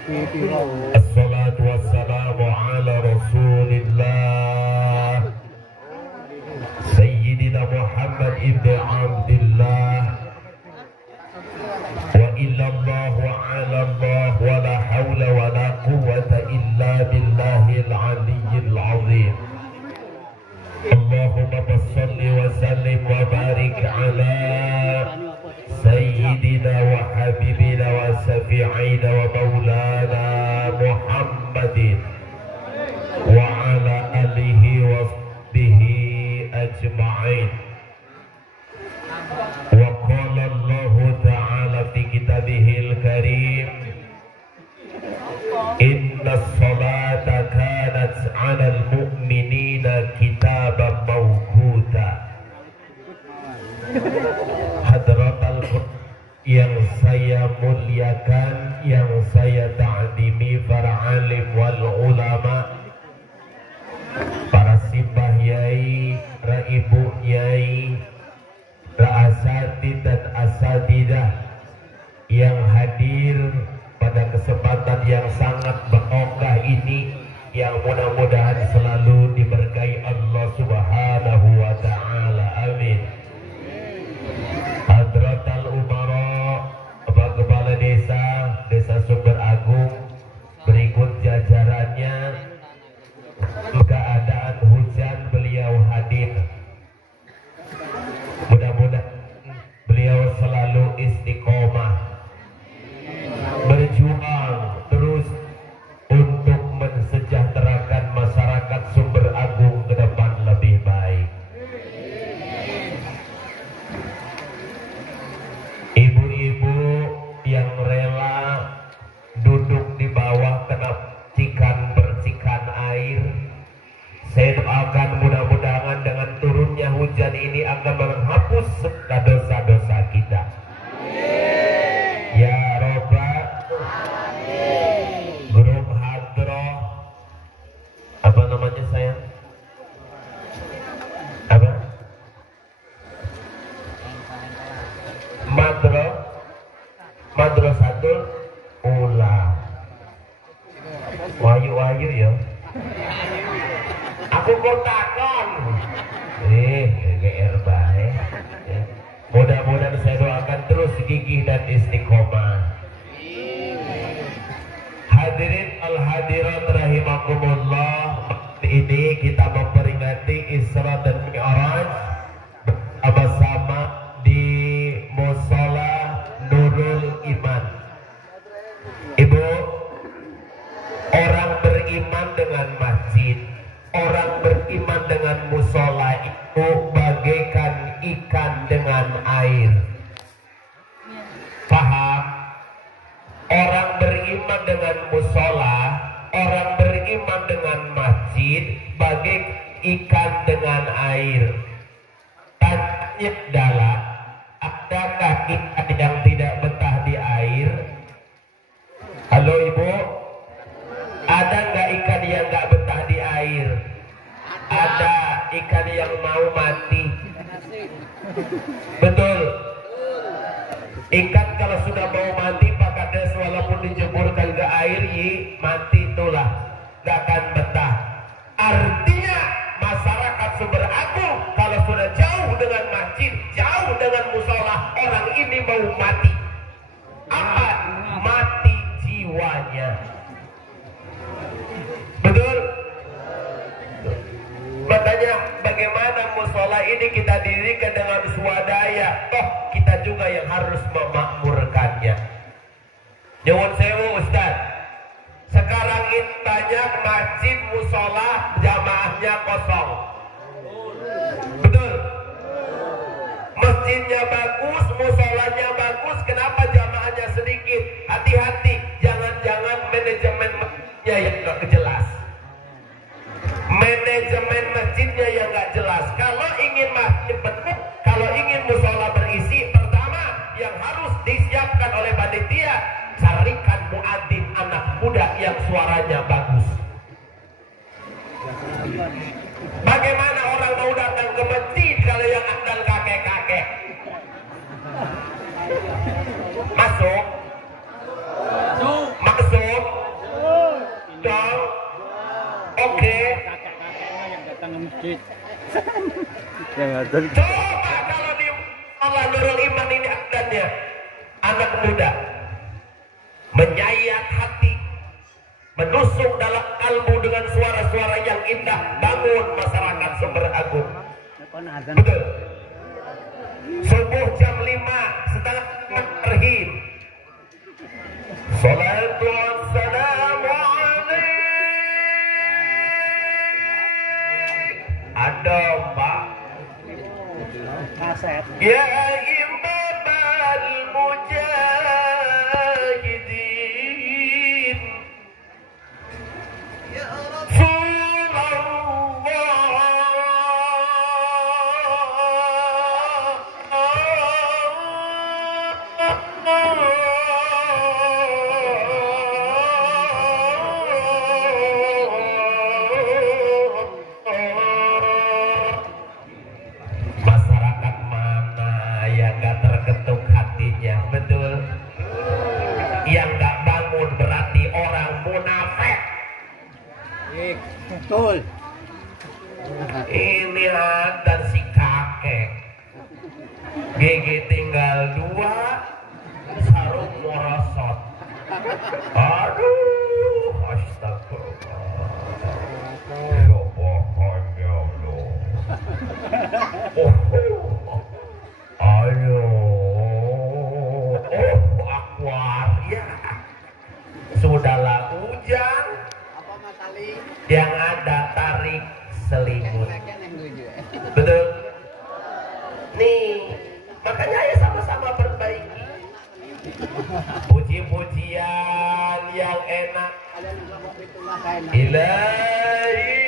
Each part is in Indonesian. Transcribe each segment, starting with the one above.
Assalatu wassalamu ala Rasulillah Sayyidina Muhammad ibn Abdullah wa illallah wa ala Allah wa la hawla wa la quwwata illa billahil aliyyil azim. Allahumma salli wa sallim wa barik ala Sayyidina wa habibina wa syafi'ina wa maulana Muhammadin wa ala alihi wa sahbihi ajma'in. Wa qala Allah ta'ala fi kitabihil karim, inna salata kanat 'alal mu'minina kitaban mawquta. Hadratal yang saya muliakan, yang saya ta'zimi, para alim wal ulama, para simbah yai, para ibu yai, para asatid dan asatidah yang hadir pada kesempatan yang sangat berkah ini, yang mudah-mudahan selalu diberkahi Allah Subhanahu wa ta'ala. Amin. Hadratal Umara, Bapak Kepala Desa Sumber Agung, berikut jajarannya. Keadaan hujan beliau hadir. Mudah-mudahan beliau selalu istiqomah berjuang terus untuk mensejahterakan masyarakat Sumber Agung ke depan lebih baik. Ibu-ibu yang rela duduk di bawah kena percikan air, saya doakan mudah-mudahan dengan turunnya hujan ini akan menghapus segala dosa-dosa kita. Ya Rabbal Grup Hadroh, apa namanya sayang? Apa? Madrasatul Ula. Wayu-wayu ya. Aku kotakon. GR baik. Mudah-mudahan saya doakan terus gigih dan istiqomah. Hadirin al-hadirat rahimakumullah, ini kita memperingati Isra dan Mi'raj bersama di Mushola Nurul Iman. Ibu, orang beriman dengan masjid, orang beriman dengan mushola itu bagaikan ikan dengan air. Paham? Orang beriman dengan mushola, orang beriman dengan masjid bagai ikan dengan air. Tanya adalah, adakah ikan yang tidak betah di air? Halo ibu, ada nggak ikan yang nggak betah di air? Ada ikan yang mau mati. Betul. Ikan kalau sudah mau mati, Pak Kades, walaupun dijeburkan ke air, mati itulah, nggak akan betah. Artinya masyarakat Sumber Agung kalau sudah jauh dengan masjid, jauh dengan mushola, orang ini mau mati. Apa? Mati jiwanya. Betul? Makanya bagaimana mushola ini kita dirikan dengan swadaya, toh kita juga yang harus memakmurkannya. Nyuwun sewu Ustaz, sekarang ini banyak masjid mushola jamaahnya kosong. Betul? Masjidnya bagus, musholanya bagus, kenapa jamaahnya sedikit? Hati-hati, jangan-jangan manajemen masjidnya yang gak jelas. Manajemen masjidnya yang gak jelas. Kalau ingin masjid penuh, kalau ingin mushola berisi, pertama yang harus disiapkan oleh panitia, carikan muadzin anak muda yang suaranya bagus. Bagaimana orang mau datang ke masjid kalau yang andal kakek-kakek? Masuk? Masuk? Coba kalau di Allah Nurul Iman ini akdannya anak muda menyayat hati, menusuk dalam kalbu dengan suara-suara yang indah, bangun masyarakat Sumber Agung. Betul. Subuh jam 5 setengah terhim. Salatu wassalamu alaihi. Ada Pak. Ya Imam al-Mujahidin. Masyarakat mana yang gak terketuk hatinya? Betul. Yang gak bangun berarti orang munafik. Betul. Ini ada si kakek. Gigi tinggal 2, sarung merosot. Aduh, astagfirullah. Ya pokoknya Allah. Ayo. Akwaria. Sudahlah hujan. Yang ada tarik selimut. Betul. Nih, makanya ayo sama-sama perbaiki. Puji-pujian yang enak. Ilahi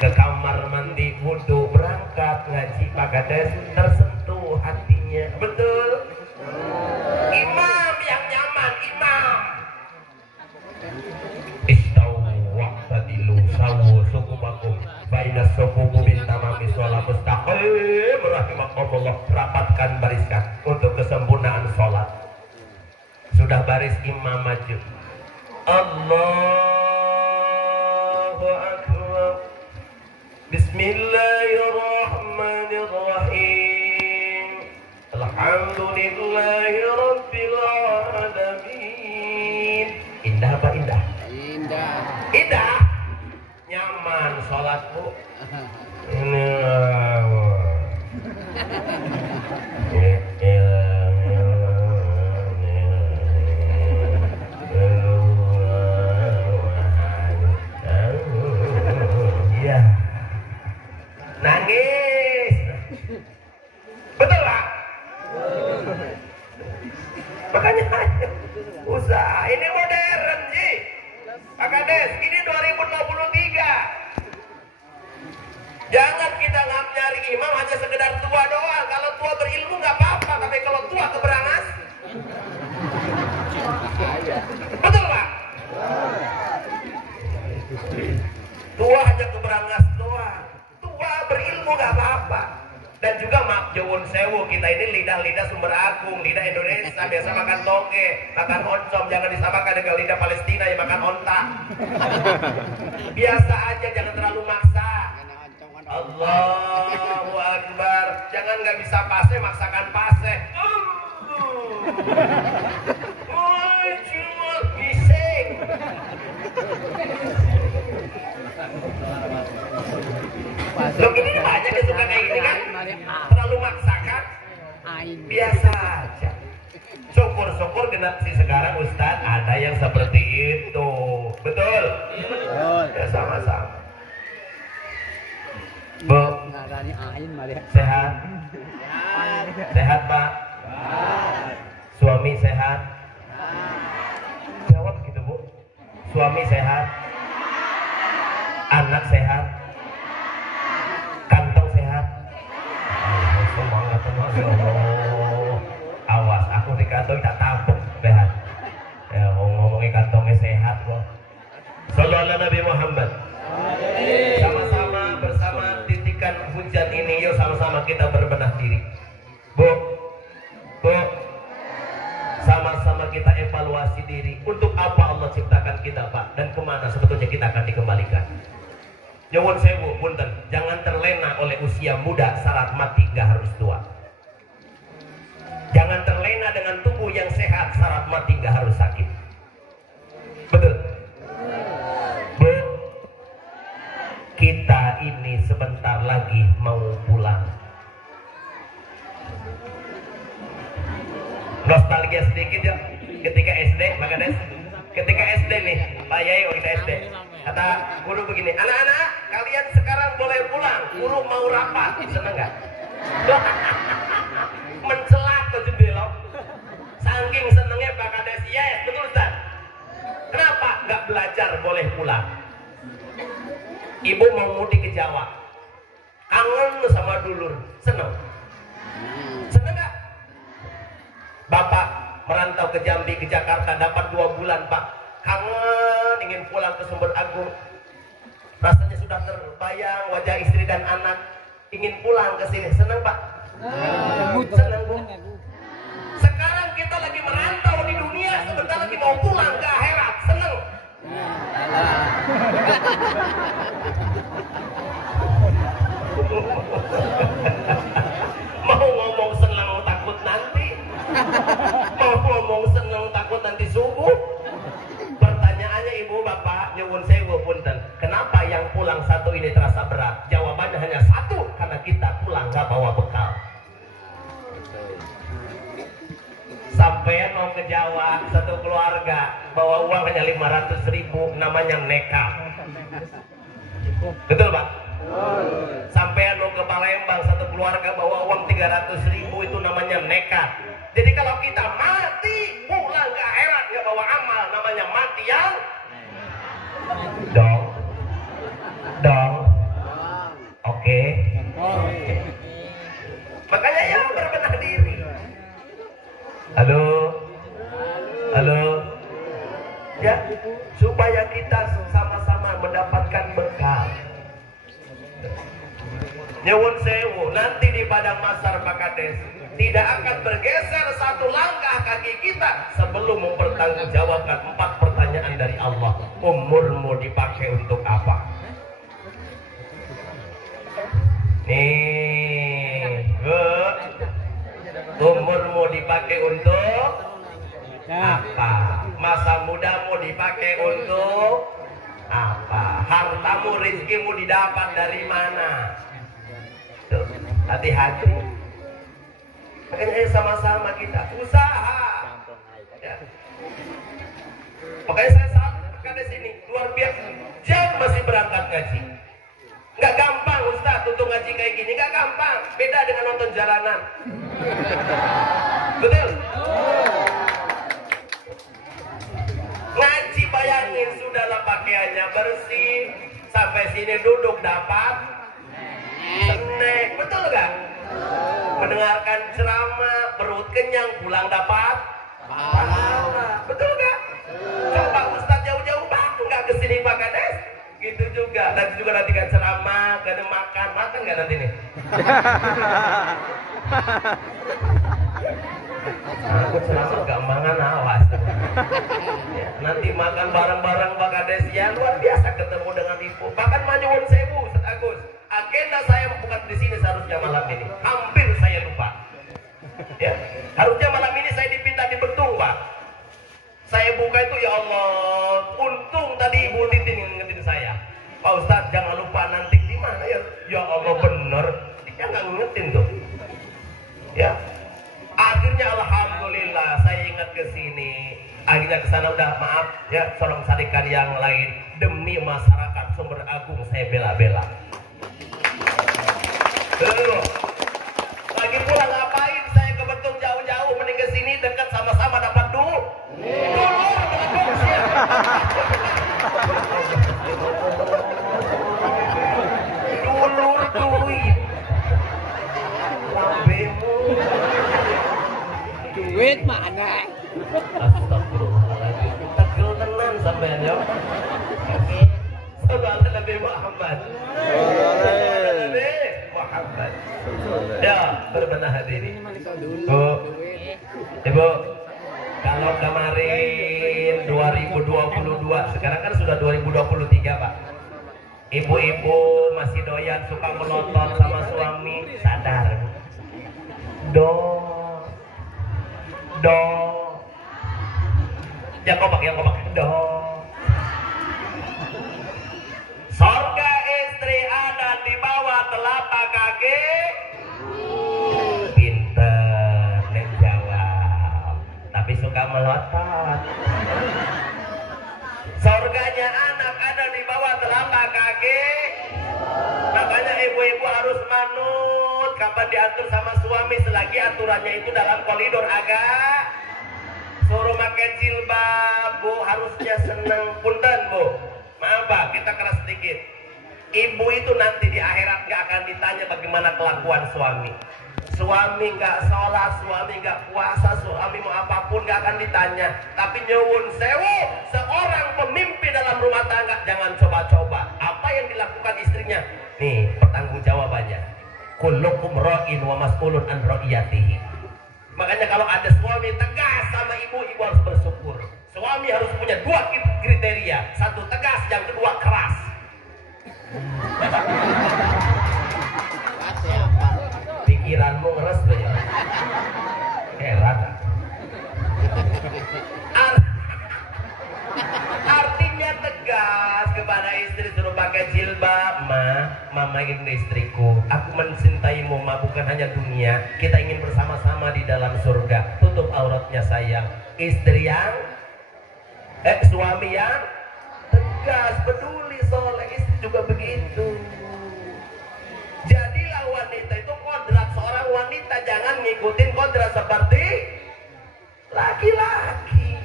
ke kamar mandi wudhu berangkat ngaji Pak Kades, tersentuh hatinya. Betul. Imam yang nyaman, imam. Istau waqtadilu sawu sukumakum baina sukumu bintamami sholat mustaqim rahimakumullah. Rapatkan bariskan untuk kesempurnaan sholat. Sudah baris imam maju. Allahu Akbar. Bismillahirrahmanirrahim. Alhamdulillahirabbil alamin. Indah apa indah? Indah. Indah. Nyaman sholatmu. Ini nangis. Betul Pak? Makanya usaha ini modern Ji. Pak Kades, ini 2023. Jangan kita nyari imam hanya sekedar tua doang. Kalau tua berilmu nggak apa-apa, tapi kalau tua keberangas. Betul Pak? Tua hanya keberangas doang. Tua berilmu nggak apa-apa. Dan juga mak Jawon Sewu, kita ini lidah-lidah Sumber Agung, lidah Indonesia, biasa makan toge, makan oncom, jangan disamakan dengan lidah Palestina yang makan onta. Biasa aja, jangan terlalu maksa. Allahu Akbar. Jangan nggak bisa pase, maksakan pase. Cuma bising. Loh ini banyak yang suka kayak gini kan? Terlalu maksakan. Biasa aja. Syukur-syukur generasi sekarang Ustadz ada yang seperti itu. Betul? Ya sama-sama. Bu, sehat? Sehat Pak? Suami sehat? Jawab gitu Bu. Suami sehat? Anak sehat? Kantong sehat? Masya Allah. Awas, aku di kantong tak tampuk behan. Ya, ngomongin kantongnya sehat kok. Sallallahu alaihi Nabi Muhammad. Sama-sama bersama titikan hujan ini, yuk sama-sama kita berbenah diri. Bu, sama-sama kita evaluasi diri. Untuk apa Allah ciptakan kita, Pak? Dan kemana sebetulnya kita akan dikembalikan? Nyuwun sewu, punten, jangan terlena oleh usia muda, syarat mati gak harus tua. Jangan terlena dengan tubuh yang sehat, syarat mati gak harus sakit. Betul? Bu, kita ini sebentar lagi mau pulang. Nostalgia sedikit ya, ketika SD, Pak Kades. Ketika SD nih, Pak Yai, kita SD. Kata guru begini, anak-anak, kalian sekarang boleh pulang. Guru mau rapat, seneng nggak? Mencelak ke jendela. Saking senengnya Pak Kades, yes, betul Ustaz. Kenapa nggak belajar boleh pulang? Ibu mau mudik ke Jawa, kangen sama dulur, seneng? Seneng nggak? Bapak merantau ke Jambi, ke Jakarta, dapat 2 bulan Pak, kangen ingin pulang ke Sumber Agung, rasanya sudah terbayang wajah istri dan anak, ingin pulang ke sini, senang Pak? Senang Bu? Sekarang kita lagi merantau di dunia, sebentar lagi mau pulang ke akhirat, senang? Mau ngomong senang takut nanti, mau ngomong senang takut nanti subuh. Pertanyaannya ibu bapak, nyuwun sewu punten, kenapa yang pulang satu ini terasa berat? Jawabannya hanya satu, karena kita pulang gak bawa bekal. Sampai mau ke Jawa, satu keluarga bawa uang hanya 500.000, namanya nekat. Betul Pak? Sampai mau ke Palembang, satu keluarga bawa uang 300.000, itu namanya nekat. Jadi kalau kita mati pulang ke akhirat nggak bawa amal, namanya mati yang dong. Oke. Makanya ya berbenah diri. Halo. Ya, supaya kita sama-sama mendapatkan bekal. Nyuwun sewu, nanti di padang mahsyar Pak Kades tidak akan bergeser satu langkah kaki kita sebelum mempertanggungjawabkan 4 pertanyaan dari Allah. Umurmu dipakai untuk apa? Nih, umurmu dipakai untuk apa? Masa mudamu dipakai untuk apa? Hartamu, rizkimu didapat dari mana? Tuh, hati-hati. Makanya sama-sama kita usaha. Ya. Makanya saya saat di sini luar biasa. Jam masih berangkat ngaji. Nggak gampang Ustaz untuk ngaji kayak gini, nggak gampang. Beda dengan nonton jalanan. Betul? Ngaji bayangin sudahlah pakaiannya bersih, sampai sini duduk dapat snack, betul nggak? Mendengarkan ceramah, perut kenyang, pulang dapat pahala, betul nggak? Coba Ustaz jauh-jauh banget nggak kesini Pak Kades, gitu juga. Dan juga nanti kan ceramah, gak ada makan nggak nanti nih? Aku ceramah gak mangan, awas. Ya, nanti makan bareng-bareng Pak Kades ya luar biasa ketemu dengan ibu. Bahkan nyuwun sewu Ustaz Agus, agenda saya bukan di sini seharusnya malam ini. Hampir saya lupa. Ya, harusnya malam ini saya dipindah di Betung Pak. Saya buka itu ya Allah, untung tadi Ibu Titin ngingetin saya. Pak Ustaz jangan lupa nanti di mana ya? Ya Allah bener, dia nggak ngingetin tuh. Ya, akhirnya alhamdulillah saya ingat ke sini. Akhirnya ke sana udah maaf ya, tolong carikan yang lain demi masyarakat Sumber Agung saya bela-bela. Lagi pula ngapain saya ke Betung jauh-jauh, mending ke sini dekat sama-sama dapat dulur. Dulur duit. Lambemu Mana? Astagfirullahaladzim. Tegel tenan sampean yo. Sallallahu Nabi Muhammad. Nabi Muhammad. Ya, berbenah hadirin. Bu, Ibu, kalau kemarin 2022, sekarang kan sudah 2023, Pak. Ibu-ibu masih doyan suka menonton sama suami, sadar. Do. Yang kompak. Do. Sorga istri ada di bawah telapak kaki. Pinter nek jawab, tapi suka melotot. Sorganya anak ada di bawah telapak kaki. Makanya ibu-ibu harus manut kapan diatur sama suami, selagi aturannya itu dalam koridor agak. Suruh pakai jilbab, Bu, harusnya seneng. Punten, Bu, maaf Pak, kita keras sedikit. Ibu itu nanti di akhirat gak akan ditanya bagaimana kelakuan suami. Suami gak sholat, suami gak puasa, suami mau apapun gak akan ditanya. Tapi nyuwun sewu, seorang pemimpin dalam rumah tangga jangan coba-coba. Apa yang dilakukan istrinya? Nih, pertanggung jawabannya. Kullukum ra'in wa mas'ulun an ra'iyatihi. Makanya kalau ada suami tegas sama ibu, ibu harus bersyukur. Suami harus punya dua kriteria. Satu tegas, yang kedua keras. Pikiranmu ngeres tuh ya. Heran. Artinya tegas kepada istri, suruh pakai jilbab. Mama ini istriku, aku mencintaimu, Ma, bukan hanya dunia. Kita ingin bersama-sama di dalam surga. Tutup auratnya sayang. Istri yang suami yang tegas, peduli, soleh. Istri juga begitu. Jadilah wanita itu kodrat seorang wanita, jangan ngikutin kodrat seperti laki-laki.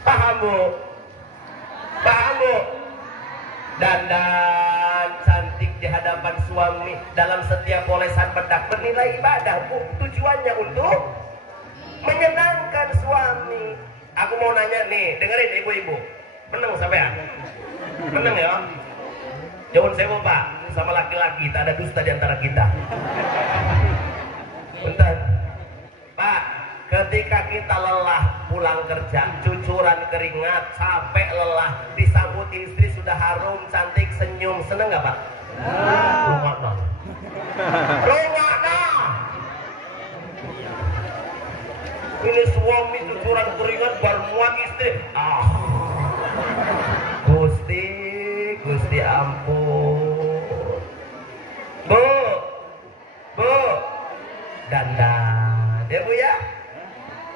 Paham, Bu? Paham, Bu? Dandan cantik di hadapan suami dalam setiap olesan bedak bernilai ibadah, Bu. Tujuannya untuk menyenangkan suami. Aku mau nanya nih, dengerin ibu-ibu. Menang sampean? Menang ya? Jawab saya, Pak. Sama laki-laki, tak ada dusta di antara kita. Bentar, Pak. Ketika kita lelah pulang kerja, cucuran keringat, capek, lelah, disambut istri sudah harum, cantik, senyum, seneng nggak, Pak? Rumah no. Ini suami cucuran keringat baru muat istri. Gusti ampun. Bu, dandan, ya Bu ya.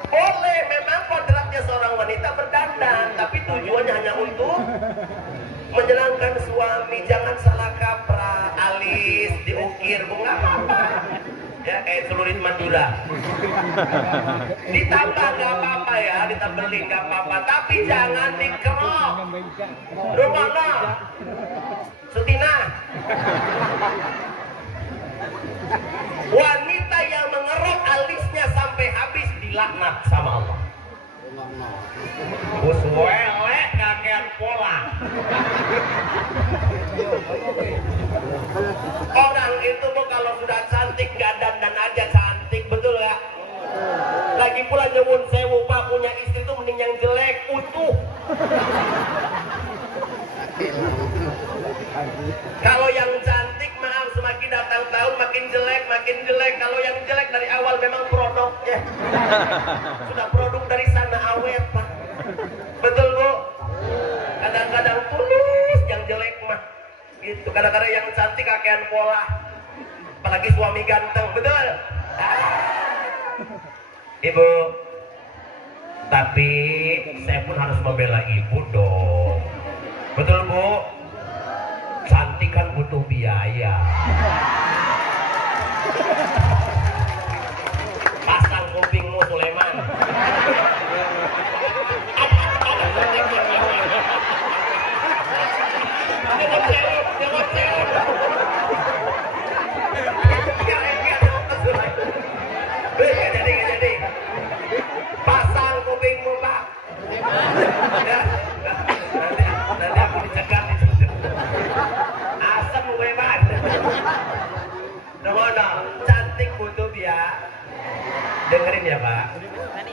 Boleh, memang kodratnya seorang wanita berdandan, tapi tujuannya hanya untuk menyenangkan suami. Jangan salah kaprah, alis diukir, Bu, nggak apa-apa. Ya, kayak celurit Madura. Ditambah nggak apa-apa ya, ditambelin nggak apa-apa, tapi jangan dikerok. Rumana, Sutina. Wanita yang mengerok alisnya sampai habis dilaknat sama Allah. Uswele kakean pola. Orang itu, Bu, kalau sudah cantik gak dandan aja cantik, betul gak? Lagi pula nyewun sewu, Pak, punya istri itu mending yang jelek utuh. Kalau yang cantik, maaf, semakin datang tahun makin jelek, makin jelek. Kalau yang jelek dari awal memang produknya. Sudah produk dari sana awet, Pak. Betul, Bu? Kadang-kadang tulus yang jelek mah. Gitu. Kadang-kadang yang cantik kakean pola. Apalagi suami ganteng, betul? Ibu, tapi saya pun harus membela ibu dong. Betul, Bu? Cantik kan butuh biaya. Pasang kupingmu, Sulaiman. Gak jadi.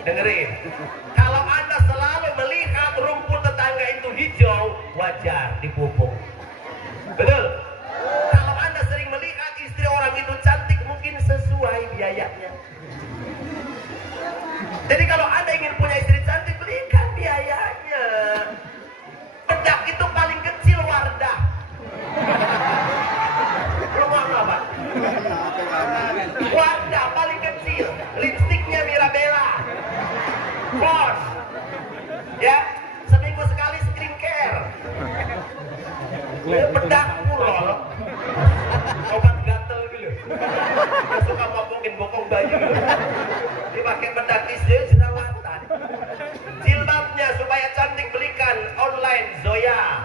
Dengerin. Kalau Anda selalu melihat rumput tetangga itu hijau, wajar dipupuk. Betul? Kalau Anda sering melihat istri orang itu cantik, mungkin sesuai biayanya. Jadi kalau Anda ingin punya istri cantik, berikan biayanya. Bedak itu paling kecil Wardah. Lu mau apa? Wardah paling kecil. Lipstiknya Mirabella. Bos. Ya, seminggu sekali skincare. Bedak purol. Obat gatel gitu. Dia suka ngomongin bokong bayi. Dipakai bedak istri jerawatan. Jilbabnya supaya cantik belikan online Zoya,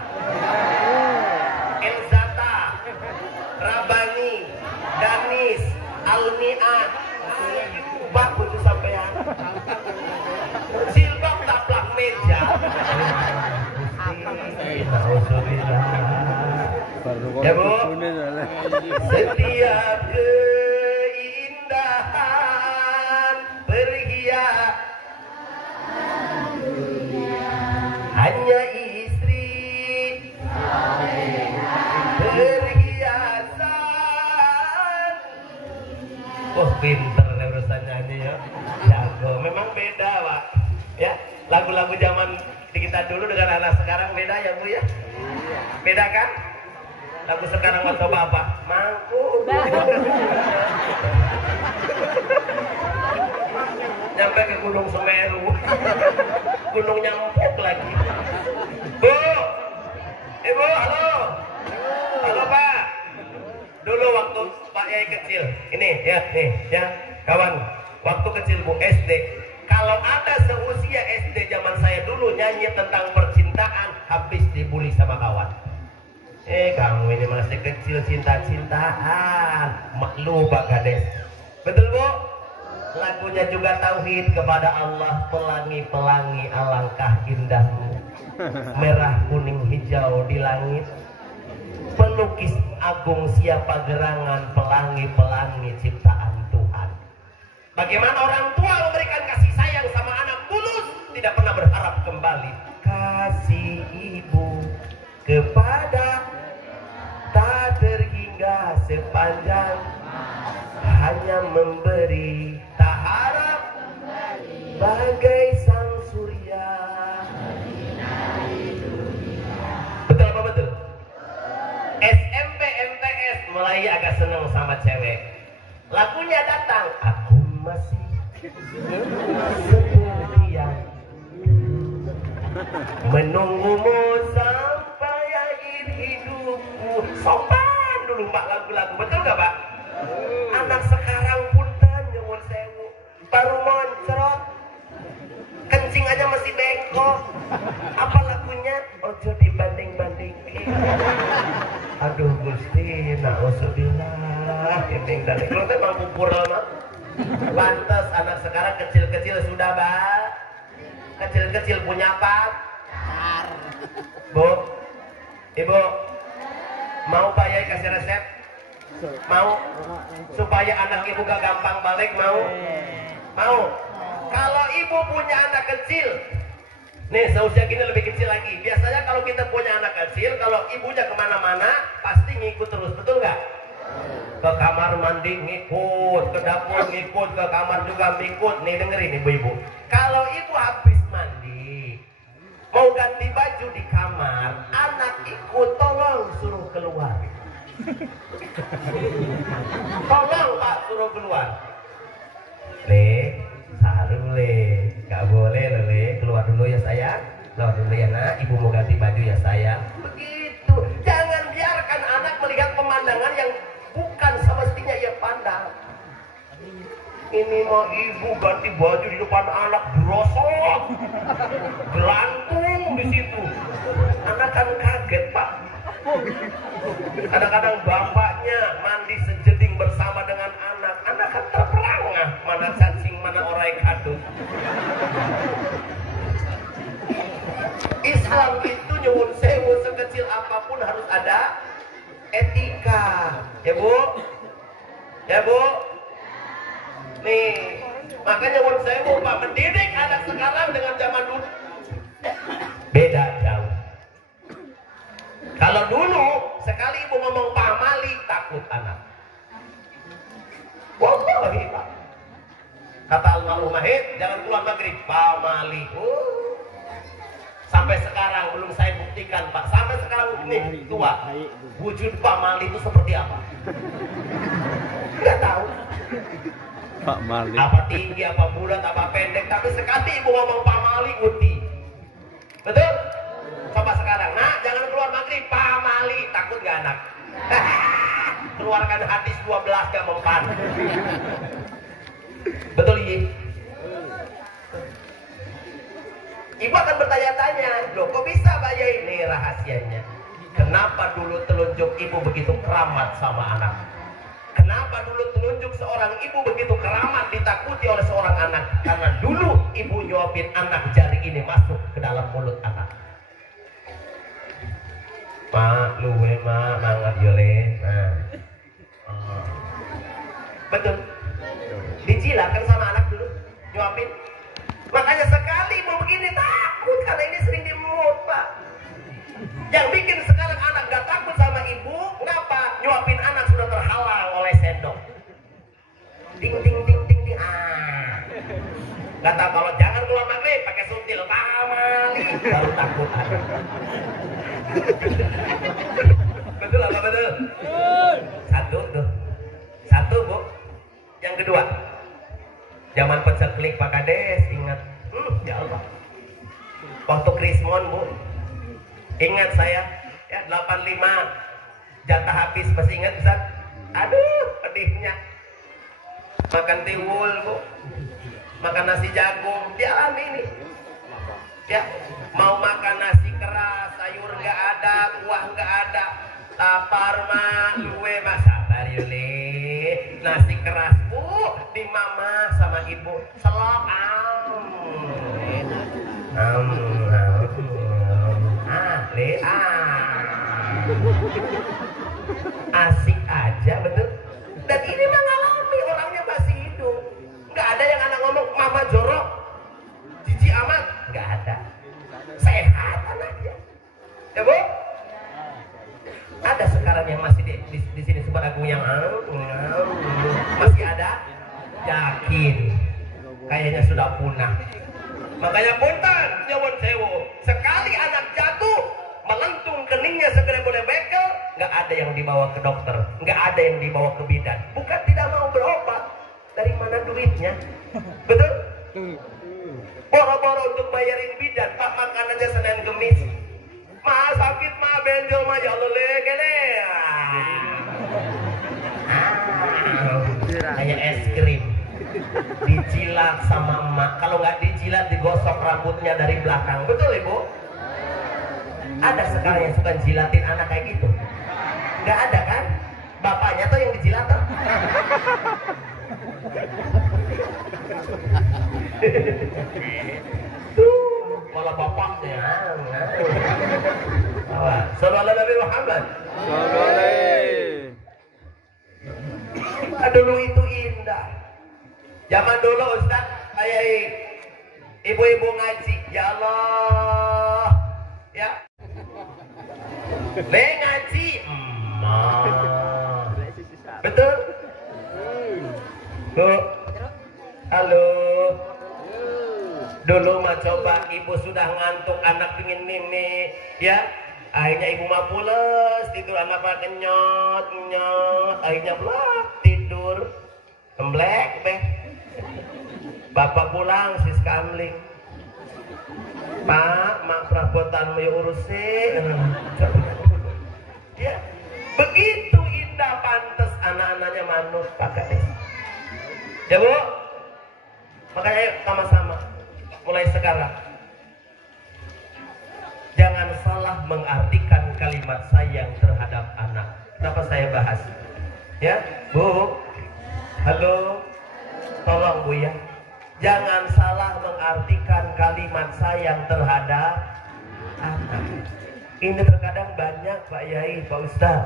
Elzata, Rabani, Danis, Alnia. Bagus tuh sampean. Jilbab taplak meja. Ya Bu, setiap keindahan berhias hanya istri perhiasan. Oh pinter nih urusan nyanyi ya. Jago, memang beda Pak. Ya, lagu-lagu zaman kita dulu dengan anak sekarang beda ya Bu ya. Beda kan? Lagu sekarang mau coba apa? Mangku. Nyampe ke Gunung Semeru. Gunung Nyempuk lagi. Bu. Ibu, halo. Halo Pak. Dulu waktu Pak Yai kecil. Ini ya, nih ya. Kawan, waktu kecil Bu SD. Kalau ada seusia SD zaman saya dulu nyanyi tentang percintaan, habis dibully sama kawan. Kamu ini masih kecil cinta-cintaan. Maklum Pak Kades. Betul Bu? Lagunya juga tauhid kepada Allah. Pelangi-pelangi alangkah indahmu. Merah, kuning, hijau di langit. Pelukis agung siapa gerangan. Pelangi-pelangi ciptaan Tuhan. Bagaimana orang tua memberikan kasih sayang sama anak tulus, tidak pernah berharap kembali. Kasih ibu kepada tak terhingga sepanjang, hanya memberi tak harap bagai sang surya. Betul apa betul? SMP MTS mulai agak seneng sama cewek. Lagunya datang, aku masih setia menunggumu sampai akhir hidupku. Sopan dulu Pak lagu-lagu, betul gak Pak? Anak sekarang pun nyuwun sewu, baru moncrot, kencing aja masih bengkok. Apa lagunya? Ojo dibanding-bandingin. Aduh Gusti, na'udzubillah. Ini dari kalau memang kupur mah. Lantas anak sekarang kecil-kecil sudah Pak. Kecil-kecil punya apa? Bu, Ibu, mau Pak Yai kasih resep? Mau? Supaya anak ibu gak gampang balik, mau? Mau? Kalau ibu punya anak kecil, nih seusia gini lebih kecil lagi. Biasanya kalau kita punya anak kecil, kalau ibunya kemana-mana, pasti ngikut terus, betul nggak? Ke kamar mandi ngikut, ke dapur ngikut, ke kamar juga ngikut. Nih dengerin ibu-ibu. Kalau ibu habis mandi, mau ganti baju di kamar, anak ikut, tolong suruh keluar. Tolong Pak suruh keluar. Le, saru le, gak boleh le, keluar dulu ya sayang. Keluar dulu ya nak, ibu mau ganti baju ya sayang. Begitu, jangan biarkan anak melihat pemandangan yang bukan semestinya ia pandang. Ini mah ibu ganti baju di depan anak berosot, gelantung di situ. Anak kan kaget Pak. Kadang-kadang bapaknya mandi sejeding bersama dengan anak. Anak kan terperangah, mana cacing, mana orai kadut. Islam itu nyuwun sewu, sekecil apapun harus ada etika. Ya Bu? Ya Bu? Nih, Makanya menurut saya Pak, mendidik anak sekarang dengan zaman dulu beda jauh. Kalau dulu sekali ibu ngomong pamali takut anak. Wallahi Pak. Kata almarhumah, jangan keluar maghrib, pamali. Sampai sekarang belum saya buktikan Pak. Sampai sekarang ini tua. Wujud pamali itu seperti apa? Nggak tahu. Pak Mali. Apa tinggi, apa bulat, apa pendek. Tapi sekali ibu ngomong pamali, uti. Betul? Coba sekarang, nak jangan keluar maghrib, pamali. Takut nggak anak? Keluarkan hadis 12 gak mempan. Betul Yi? Ibu akan bertanya-tanya, loh kok bisa Pak Yai? Ini rahasianya. Kenapa dulu telunjuk ibu begitu keramat sama anak? Kenapa dulu telunjuk seorang ibu begitu keramat ditakuti oleh seorang anak? Karena dulu ibu nyuapin anak, jari ini masuk ke dalam mulut anak. Mak, luwe mak, mangat yole. Nah. Betul. Dijilatkan sama anak dulu, nyuapin. Makanya sekali ibu begini takut karena ini sering di mulut Pak. Yang bikin sekarang anak gak takut sama ibu, kenapa? Nyuapin anak sudah terhalang oleh sendok. Ding ding ding ding ding. Kata kalau jangan keluar maghrib pakai suntil, pamali. Baru takut anak. Betul apa betul? Satu tuh. Satu Bu. Yang kedua, zaman peceklik Pak Kades, ingat. Ya Allah. Waktu Krismon Bu, ingat saya ya 85 jatah habis, masih ingat Ustaz? Aduh pedihnya. Makan tiwul Bu, makan nasi jagung, dialami ini. Ya, mau makan nasi keras, sayur nggak ada, kuah nggak ada, tapar mah, luwe mah sabar yule. Nasi keras Bu, di mama sama ibu selok asik aja betul. Dan ini mah ngalami, orangnya masih hidup. Nggak ada yang anak ngomong mama jorok, jijik amat, nggak ada. Sehat anaknya, ya Bu. Ada sekarang yang masih di sini Sobat Agung yang masih ada, yakin kayaknya sudah punah. Makanya punten nyawon sewu, sekali anak jatuh melentung keningnya segera boleh bekel, nggak ada yang dibawa ke dokter, nggak ada yang dibawa ke bidan. Bukan tidak mau berobat, dari mana duitnya? Betul? Boro-boro untuk bayarin bidan, Pak makanannya Senin Kemis. Ma sakit ma benjol ma ya Allah legene. Kayak es krim. Dijilat sama emak. Kalau nggak dijilat digosok rambutnya dari belakang. Betul Ibu? Ada sekarang yang suka jilatin anak kayak gitu? Nggak ada kan? Bapaknya tuh yang dijilat tuh. Malah bapaknya. Sallallahu Nabi Muhammad. Dulu itu indah. Zaman dulu Ustaz, kayak ibu-ibu ngaji, ya Allah, ya. Le ngaji, betul? Bu, halo. Dulu mah coba ibu sudah ngantuk, anak pingin mimi, ya. Akhirnya ibu mah pules, tidur anak mah kenyot, akhirnya belak tidur, emblek beh. Bapak pulang sis kamling. Pak, mak perabotan mau urusin. Ya, begitu indah pantas anak-anaknya manut Pak Kades. Ya Bu, makanya ayo sama-sama mulai sekarang. Jangan salah mengartikan kalimat sayang terhadap anak. Kenapa saya bahas? Ya, Bu, halo, tolong Bu ya. Jangan salah mengartikan kalimat sayang terhadap anak. Ini terkadang banyak Pak Yai, Pak Ustaz.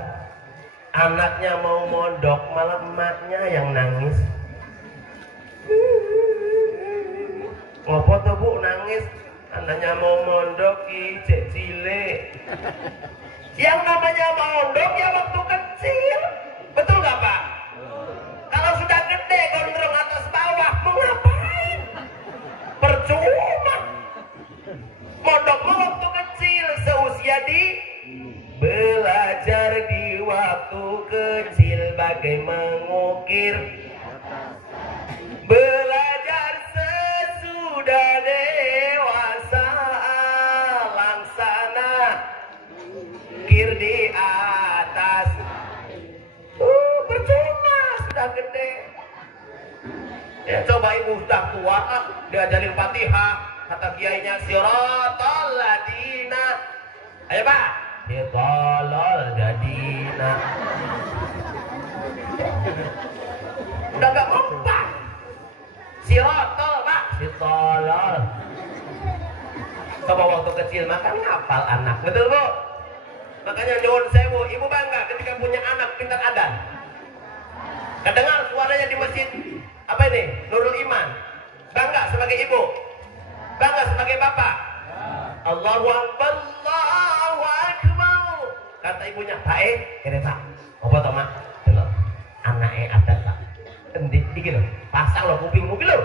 Anaknya mau mondok, malah emaknya yang nangis. Ngopo tuh Bu nangis? Anaknya mau mondok cek cilik. Yang namanya mondok ya waktu kecil. Betul nggak Pak? Kalau sudah gede gondrong atas bawah mau ngapain? Percuma. Mondok mau waktu kecil seusia di belajar di waktu kecil bagai mengukir. Belajar sesudah dewasa laksana kir di atas. Percuma sudah gede. Ya coba ibu sudah tua diajarin Fatihah, kata kiainya siratal ladina. Ayo Pak, siratal ladina. Udah gak mempan. Siratal Pak, siratal. Coba waktu kecil makan ngapal anak, betul Bu? Makanya nyuwun sewu, ibu bangga ketika punya anak pintar adan. Kedengar suaranya di masjid, apa ini? Nurul Iman. Bangga sebagai ibu, bangga sebagai bapak. Allahu Akbar, Allahu Akbar. Kata ibunya, Pak kene Pak. Apa toh Mak? Delok. Anake adan Pak. Endi iki lho, pasang lho kuping mobil lho.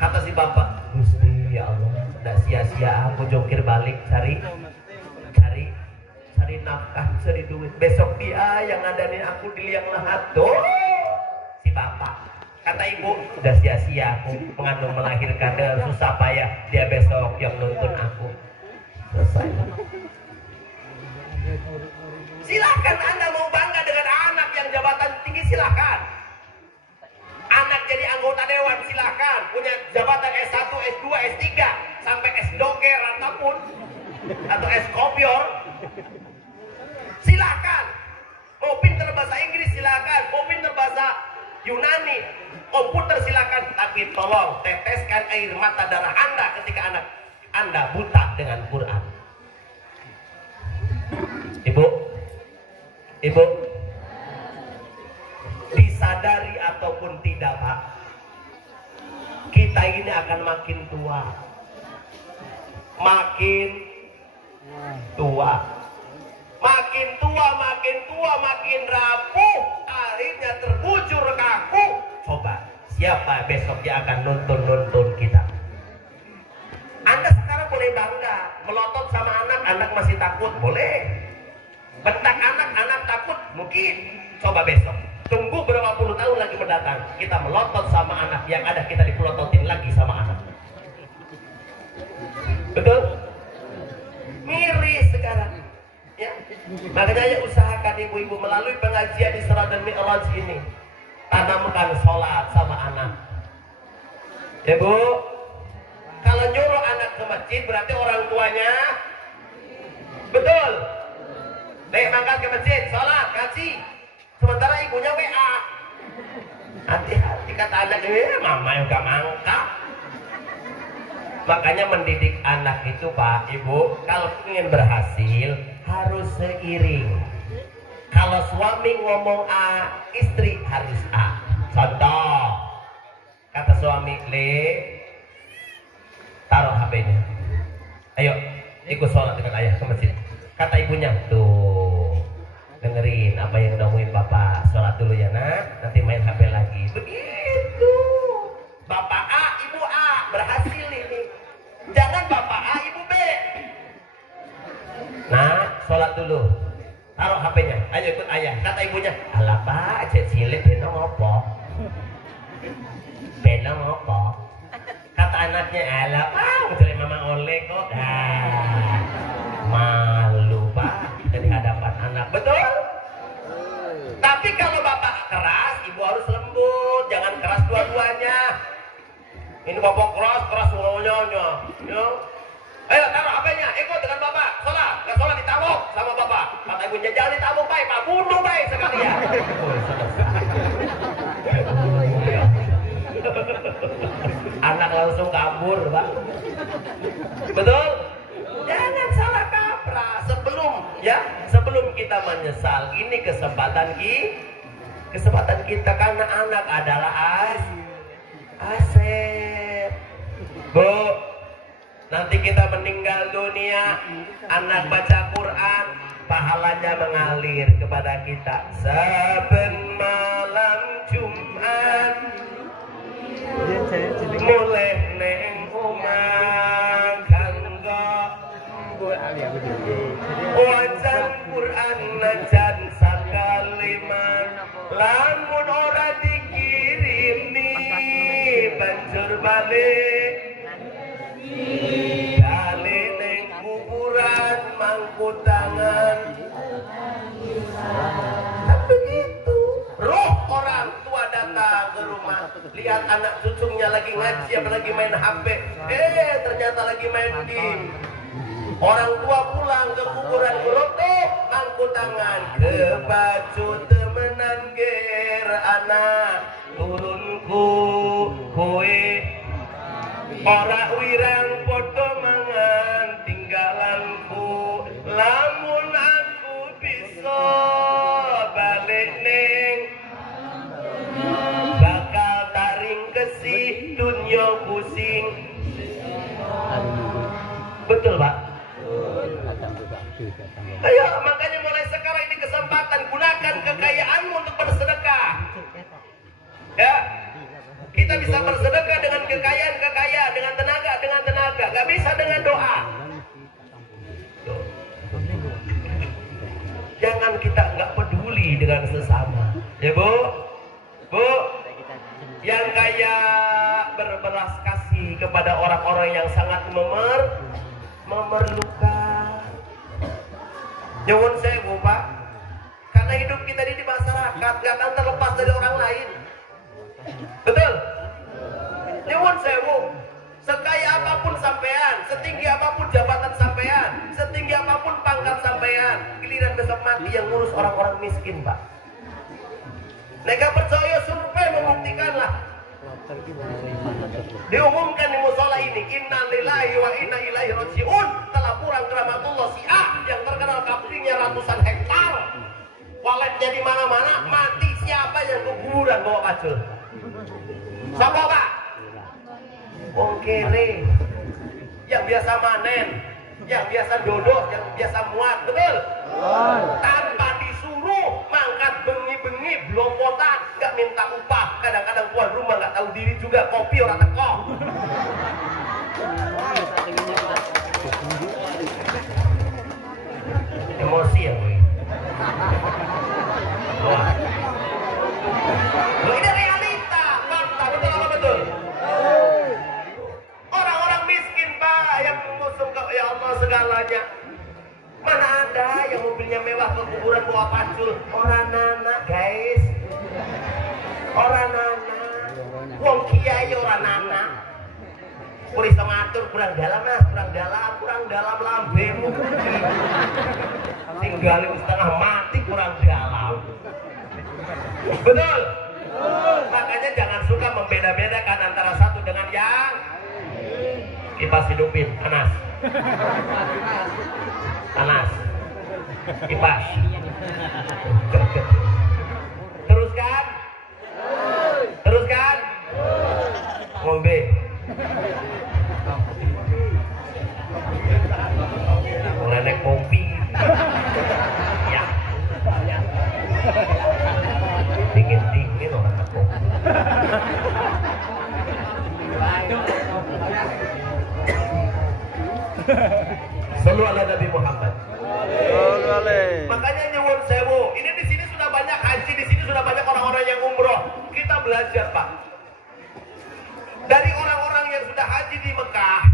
Kata si bapak, Gusti ya Allah, tidak sia-sia aku jongkir balik cari nafkah, cari duit. Besok dia yang ngadain aku di liang lahat. Tuh si bapak. Kata ibu, udah sia-sia aku mengandung melahirkan dengan susah payah. Dia besok yang nuntun aku. Selesai. Silahkan Anda mau bangga dengan anak yang jabatan tinggi, silahkan. Anak jadi anggota dewan, silahkan. Punya jabatan S1, S2, S3 sampai S doker ataupun atau S kopior, silahkan. Mau pinter bahasa Inggris silahkan, mau pinter bahasa Yunani, komputer silahkan. Tapi tolong teteskan air mata darah Anda ketika anak Anda buta dengan Quran. Ibu, disadari ataupun tidak Pak, kita ini akan makin tua, makin rapuh, akhirnya terbujur kaku. Coba siapa besok dia akan nuntun kita? Anda sekarang boleh bangga melotot sama anak masih takut, boleh. Bentak anak takut, mungkin. Coba besok, tunggu berapa puluh tahun lagi mendatang, kita melotot sama anak, yang ada kita dipelototin lagi sama anak. Betul? Miris sekarang. Ya. Makanya ya usahakan ibu-ibu melalui pengajian Isra dan Mi'raj ini, tanamkan sholat sama anak. Ya Bu, kalau nyuruh anak ke masjid berarti orang tuanya betul. Mangkat ke masjid, sholat, ngaji. Sementara ibunya WA. Hati-hati kata anak, mama yang gak mangkat. Makanya mendidik anak itu Pak, Ibu, kalau ingin berhasil harus seiring. Kalau suami ngomong A, istri harus A. Contoh, kata suami, Le, taruh HP-nya. Ayo, ikut sholat dengan ayah ke masjid. Kata ibunya, tuh, dengerin apa yang udah ngomongin Bapak. Sholat dulu ya nak, nanti main HP lagi. Begitu. Bapak A, Ibu A, berhasil ini. Jangan Bapak A, Ibu B. Nah, sholat dulu. Taruh HP-nya, ayo ikut ayah. Kata ibunya, alah Pak, cek cilik beno ngopo? Beno ngopo? Kata anaknya, alah Pak, mencari mama oleh kok. Malu Pak dari hadapan anak, betul? Tapi kalau Bapak keras, Ibu harus lembut, jangan keras dua-duanya. Ini Bapak keras ngomongnya. Ya. Ayo taruh HP-nya, ikut dengan Bapak. Sholat, gak sholat ditabuk sama Bapak. Kata ibunya, jangan ditabuk baik, Pak, bunuh baik sekalian. Anak langsung kabur, Pak. Betul? Jangan salah kaprah. Sebelum kita menyesal, ini kesempatan kita karena anak adalah aset. Nanti kita meninggal dunia, anak baca Quran, pahalanya mengalir kepada kita. Saben malam Jumat mulai neng omah kanggo wajan Quran najan sakaliman, lamun ora dikirimi banjur balik balik neng kuburan mangku tangan. Begitu roh orang tua datang ke rumah, lihat anak cucunya lagi ngaji apalagi main HP, ternyata lagi main game. Orang tua pulang ke kuburan geroto mangku tangan, ke baju temenan ger anak turunku kowe ora wirang podo mangan tinggalanku, lamun aku bisa balik neng bakal taring kesih dunia pusing. Betul Pak? Ayo, makanya mulai sekarang ini kesempatan, gunakan kekayaanmu untuk bersedekah. Ya, kita bisa bersedekah dengan kekayaan, dengan tenaga, gak bisa dengan doa. Jangan kita nggak peduli dengan sesama, ya Bu, yang kaya berbelas kasih kepada orang-orang yang sangat memerlukan. Nyuwun sewu Pak, karena hidup kita di masyarakat gak akan terlepas dari orang lain. Betul? Nyuwun sewu, sekaya apapun sampean, setinggi apapun jabatan sampean, setinggi apapun pangkat sampean, giliran besok mati yang ngurus orang-orang miskin Pak. Nega percaya survei membuktikanlah. Diumumkan di musola ini, inna lillahi wa inna ilaihi raji'un, telah pulang ke rahmatullah si A yang terkenal kampungnya ratusan hektar, waletnya di mana-mana, mati siapa yang ke kuburan bawa pacul? Siapa Pak? Wong kere, yang biasa manen, yang biasa dodok, yang biasa muat, betul? Tanpa disuruh, mangkat bengi-bengi, belompotan, gak minta upah. Kadang-kadang tuan rumah gak tahu diri juga, kopi orang teko. Emosi ya gue. Loh, ini realita, fakta, betul apa betul? Orang-orang miskin Pak, yang mengusung ke ya Allah segalanya. Mana ada yang mobilnya mewah ke kuburan bawa pacul? Orang anak guys, orang anak, wong kiai orang anak. Kulis matur kurang dalam mas, kurang dalam lambemu. Tinggalin setengah mati kurang dalam. Betul? Makanya jangan suka membeda-bedakan antara satu dengan yang. Kipas hidupin, panas. Kipas. Teruskan. Ngombe. Ngenek kopi. Ya. Dingin orang kopi. Sallu ala Nabi Muhammad. Makanya nyuwun sewu. Ini di sini sudah banyak haji, di sini sudah banyak orang-orang yang umroh. Kita belajar Pak. Dari orang-orang yang sudah haji di Mekah,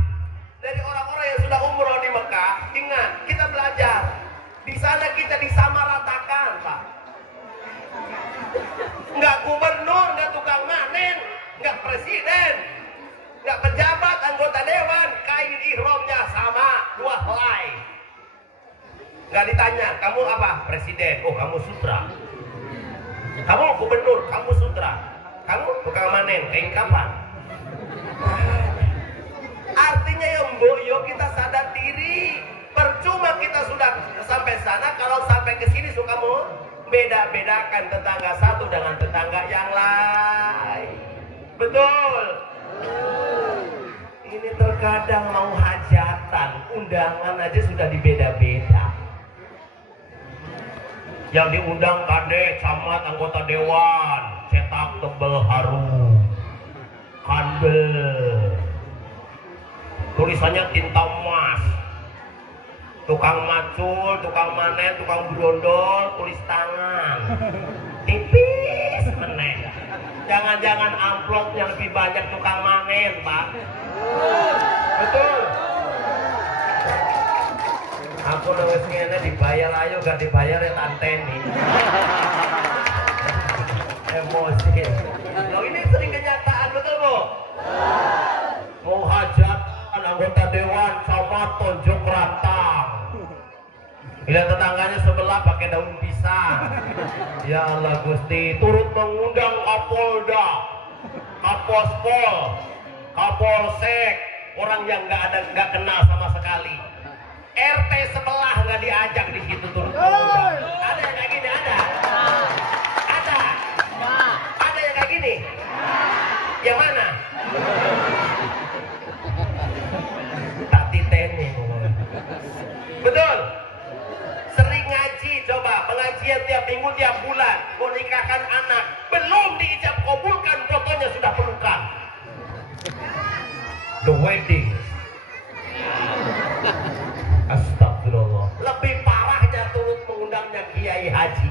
dari orang-orang yang sudah umroh di Mekah, ingat kita belajar. Di sana kita disamaratakan Pak. Nggak gubernur, nggak tukang manen, nggak presiden, nggak pejabat, anggota dewan, kain ihramnya sama, 2 helai. Nggak ditanya, kamu apa? Presiden. Oh, kamu sutra. Kamu gubernur, kamu sutra. Kamu tukang manen, kain kapan? Artinya ya Mboyo kita sadar diri. Percuma kita sudah sampai sana kalau sampai ke sini suka mau beda-bedakan tetangga satu dengan tetangga yang lain. Betul. Ini terkadang mau hajat undangan aja sudah dibeda-beda. Yang diundang kade, camat, anggota dewan, cetak tebel harum, kandel, tulisannya tinta emas, tukang macul, tukang manen, tukang brondol, tulis tangan, tipis meneh. Jangan-jangan amplopnya lebih banyak tukang manen, Pak. Betul. Aku nangis ngene dibayar ayo gak dibayar ya tanteni. Emosi. Loh ini sering kenyataan, betul Bu? Mau hajatan anggota dewan camat tonjok rantang. Bila tetangganya sebelah pakai daun pisang. Ya Allah Gusti, turut mengundang Kapolda, Kapospol, Kapolsek, orang yang nggak kenal sama sekali. RT sebelah nggak diajak di situ turut mengundang. Ada yang kayak gini, ada? Ada? Ada yang kayak gini? Yang mana? Tak titeni. Betul? Sering ngaji, coba pengajian tiap minggu, tiap bulan, mau nikahkan anak, belum diijab kabulkan, fotonya sudah pelukan. The wedding. Astagfirullah. Lebih parahnya turut mengundangnya Kiai Haji.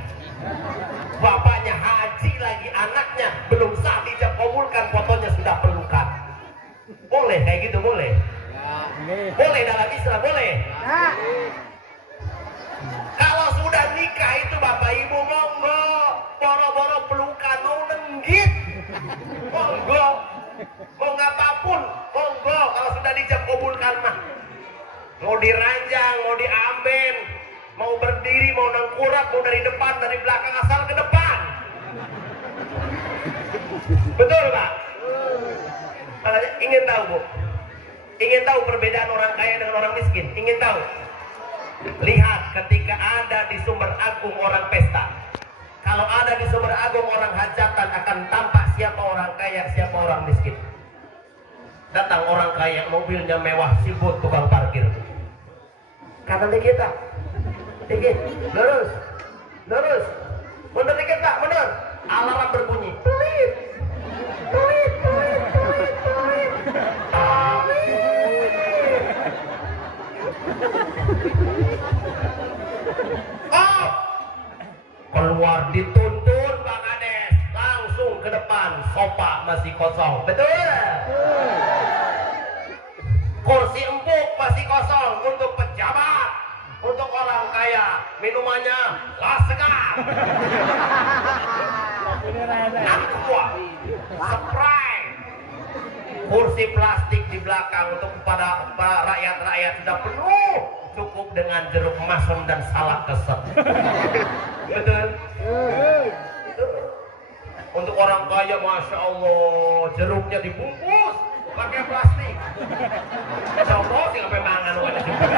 Bapaknya haji lagi, anaknya belum sah diijab kabulkan, fotonya sudah pelukan. Boleh kayak gitu, boleh? Boleh dalam Islam, boleh? Kalau sudah nikah itu Bapak Ibu monggo, boro-boro pelukan, mau nenggit, monggo, mau ngapapun, monggo. Kalau sudah dijab kabulkan mah, mau diranjang, mau diamben, mau berdiri, mau nangkurat, mau dari depan, dari belakang, asal ke depan. Betul Pak? Ingin tahu Bu? Ingin tahu perbedaan orang kaya dengan orang miskin? Ingin tahu? Lihat ketika ada di Sumber Agung orang pesta. Kalau ada di Sumber Agung orang hajatan, akan tampak siapa orang kaya, siapa orang miskin. Datang orang kaya, mobilnya mewah, sibuk tukang parkir. Kata dikit tak? Dikit, lurus, lurus. Mundur dikit tak? Mundur. Alarm berbunyi. Pelit, pelit, pelit, pelit, pelit. Oh, keluar dituntun Pak Kades, langsung ke depan, sofa masih kosong, betul? Kursi empuk masih kosong untuk pejabat, untuk orang kaya, minumannya lah segar, aqua, Sprite, kursi plastik di belakang untuk para rakyat-rakyat sudah penuh, cukup dengan jeruk masem dan salak keset. Betul? Untuk orang kaya, Masya Allah, jeruknya dibungkus pakai plastik. Coba sih sampai mangan wajah juga.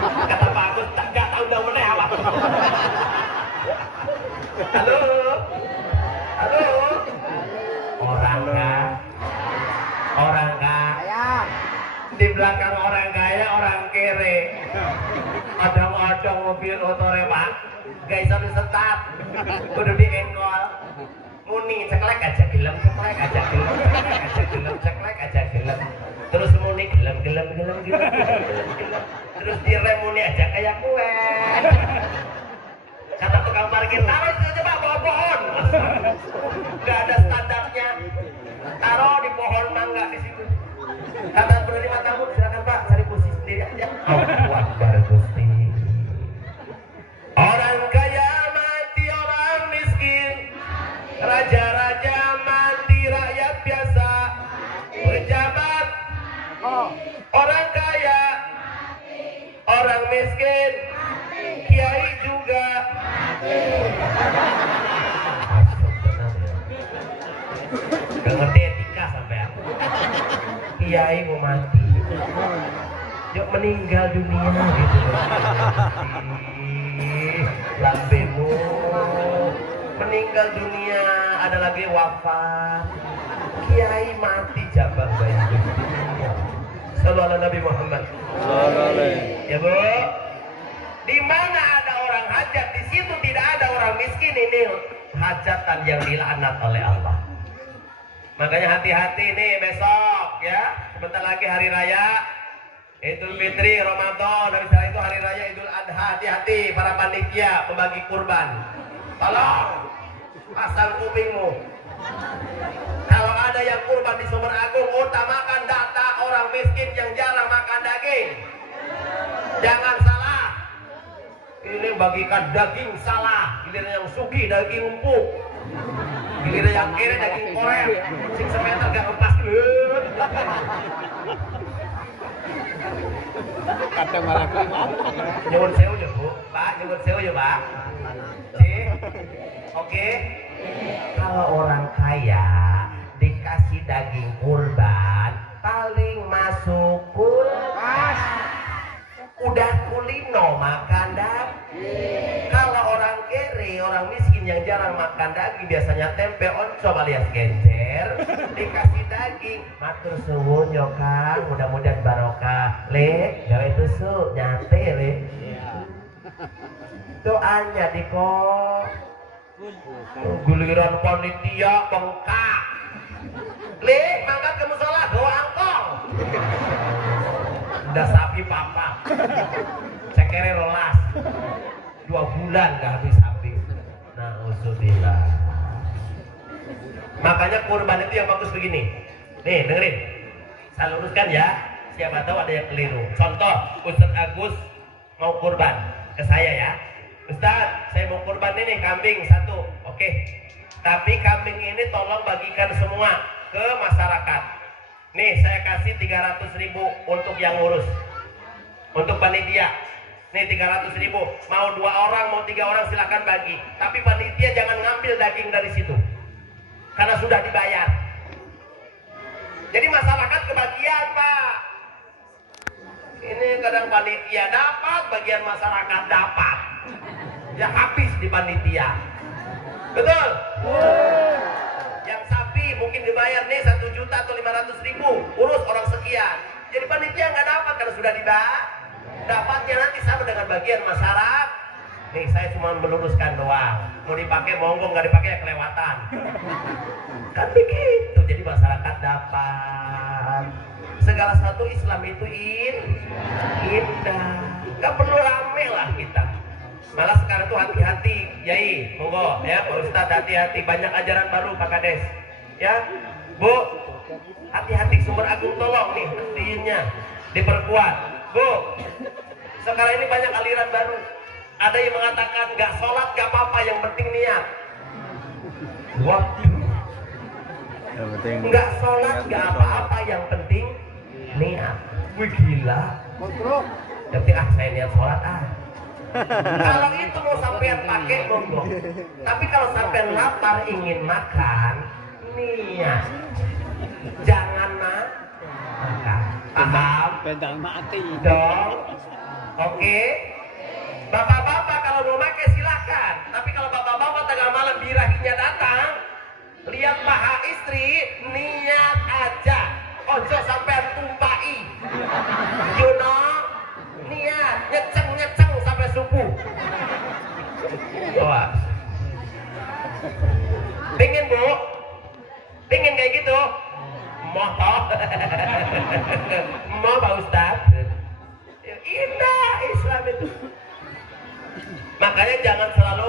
Kata Pak Agus, gak tahu dah mana apa. Halo, halo. Orang kaya. Di belakang orang kaya orang kere. Ada mobil otore Pak, gak bisa disetat, kudu diengkol. Muni ceklek aja gelem, ceklek aja gelem, ceklek aja gelem, ceklek aja gelem. Terus muni gelem. Terus direm muni aja kayak kue. Kata tukang parkir, taruh saja Pak, bawa pohon. Gak ada standarnya. Taruh di pohon mangga di situ. Kata penerima tamu, silakan Pak, cari kursi sendiri aja. Akbar Gusti. Orang kaya mati orang miskin, raja-raja mati rakyat biasa, pejabat, orang kaya, orang miskin, kiai juga. Gak ngerti etika sampai aku. Kiai mau mati, yuk meninggal dunia gitu. Lambemu meninggal dunia, ada lagi wafat. Kiai mati jabang bayi. Sallallahu alaihi Nabi Muhammad. Ya Bu, di mana ada orang hajat, di situ tidak ada orang miskin. Ini hajatan yang dilaknat oleh Allah. Makanya hati-hati nih besok ya, sebentar lagi hari raya Idul Fitri, Ramadan, habis itu hari raya Idul Adha. Hati-hati para panitia pembagi kurban. Tolong pasang kupingmu. Kalau ada yang kurban di Sumber Agung, utamakan data orang miskin yang jarang makan daging. Jangan salah. Ini bagikan daging salah. Giliran yang sugi daging empuk. Giliran yang kiri daging korek. Sing semeter gak lepas. Kadang malah Nyuwun sewu ya Bu, Pak, nyuwun sewu ya Pak. Cik. Oke. Kalau orang kaya dikasih daging kurban, paling masuk kulkas. Udah kulino makan daging. Kalau orang kere, orang miskin yang jarang makan daging, biasanya tempe oncom alias genjer, dikasih daging. Matur suwun yo Kang, mudah-mudahan barokah. Le, gawe tusuk nyate le. Doanya diko. Guliran panitia bengkak. Le, mangkat ke musola bawa angkong. Udah sapi papa. Cekere rolas. 2 bulan gak habis-habis. Na'udzubillah. Makanya kurban itu yang bagus begini. Nih, dengerin. Saya luruskan ya. Siapa tahu ada yang keliru. Contoh, Ustadz Agus mau kurban ke saya ya. Ustadz, saya mau kurban ini kambing 1. Oke. Tapi kambing ini tolong bagikan semua ke masyarakat. Nih, saya kasih 300.000 untuk yang ngurus. Untuk panitia. Nih 300.000. Mau 2 orang, mau 3 orang silakan bagi. Tapi panitia jangan ngambil daging dari situ. Karena sudah dibayar. Jadi masyarakat kebagian, Pak. Ini kadang panitia dapat, bagian masyarakat dapat. Ya habis di panitia. Betul? Yang sapi mungkin dibayar nih 1 juta atau 500.000. Urus orang sekian. Jadi panitia nggak dapat karena sudah dibayar. Dapatnya nanti sama dengan bagian masyarakat. Nih saya cuma meluruskan doang. Mau dipakai monggo, nggak dipakai ya kelewatan. Kan begitu. Jadi masyarakat dapat. Segala satu Islam itu indah. Nggak perlu rame lah kita. Malah sekarang tuh hati-hati, Yai, monggo ya Pak Ustadz, hati-hati, banyak ajaran baru Pak Kades. Ya, Bu, hati-hati Sumber Agung tolong nih hatinya diperkuat. Bu, sekarang ini banyak aliran baru. Ada yang mengatakan nggak sholat nggak apa-apa, yang penting niat. Waduh, nggak sholat nggak apa-apa, yang penting niat. Wih gila. Tapi saya niat sholat Kalau itu mau sampean pakai monggo. Tapi kalau sampean lapar ingin makan, niat. Jangan makan. Paham? Bentang mati. Dong. Oke. Bapak-bapak kalau mau makan silakan. Tapi kalau bapak-bapak tengah malam birahinya datang, lihat paha istri, niat aja. Ojo sampean tumpai. You know? Niat, nyeceng sampai subuh. Awas. Pengen Bu? Pengen kayak gitu? Mau toh? Mau Pak Ustadz? Indah Islam itu. Makanya jangan selalu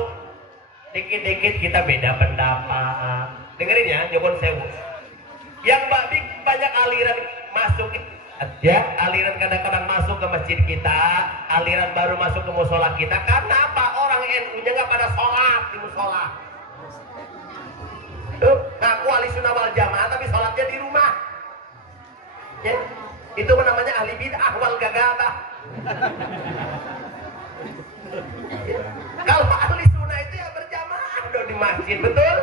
dikit-dikit kita beda pendapat. Dengerin ya, nyokon sewu. Yang banyak aliran masuk ya, aliran kadang-kadang masuk ke masjid kita, aliran baru masuk ke musola kita. Karena apa? Orang NU-nya nggak pada sholat di musola. Tuh, ngaku ahli sunnah wal jamaah tapi sholatnya di rumah. Ya, itu namanya ahli bid'ah wal gagabah. Ya. Kalau ahli sunnah itu ya berjamaah dong di masjid, betul?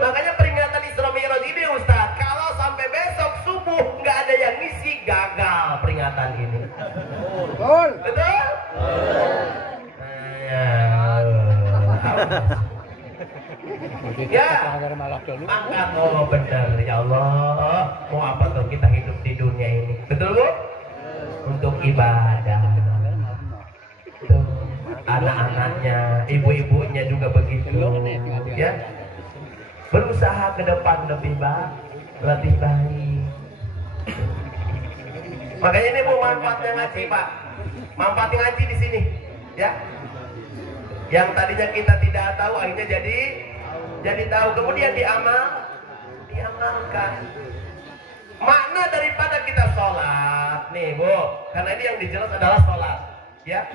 Makanya peringatan Isra Mi'raj ini Ustaz, kalau sampai besok subuh nggak ada yang ngisi, gagal peringatan ini. Betul? Betul? Ya, angkat benar ya Allah. Mau apa tuh kita hidup di dunia ini? Betul Bu? Untuk ibadah. Tuh, anak-anaknya, ibu-ibunya juga begitu. Ya, berusaha ke depan lebih baik. Makanya ini Bu manfaatnya ngaji Pak. Manfaatnya ngaji di sini. Ya. Yang tadinya kita tidak tahu akhirnya jadi tahu, kemudian diamalkan. Makna daripada kita sholat nih Bu, karena ini yang dijelas adalah sholat, ya.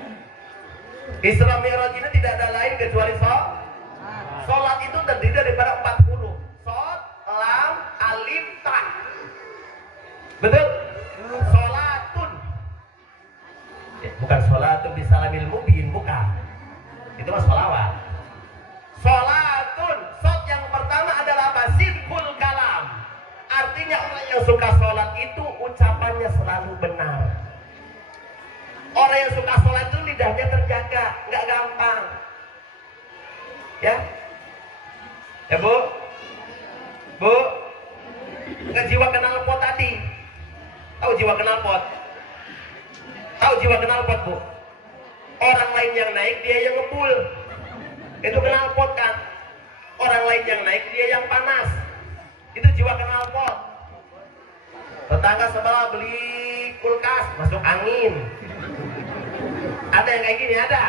Isra Mi'raj ini tidak ada lain kecuali sholat itu terdiri daripada 4 huruf. Shod, lam, alif, ta. Betul? Sholatun. Ya, bukan sholatun bisalamil mubin, bukan. Itu mah sholawat. Sholatun. Shod yang pertama adalah sidqul kalam. Artinya orang yang suka sholat itu ucapannya selalu benar. Orang yang suka sholat itu lidahnya terjaga, nggak gampang. Ya, ya Bu, nggak jiwa kenal pot tadi. Tahu jiwa kenal pot? Tahu jiwa kenal pot Bu? Orang lain yang naik, dia yang ngebul. Itu kenal pot kan? Orang lain yang naik, dia yang panas. Itu jiwa kenal pot. Tetangga sebelah beli kulkas, masuk angin. Ada yang kayak gini, ada?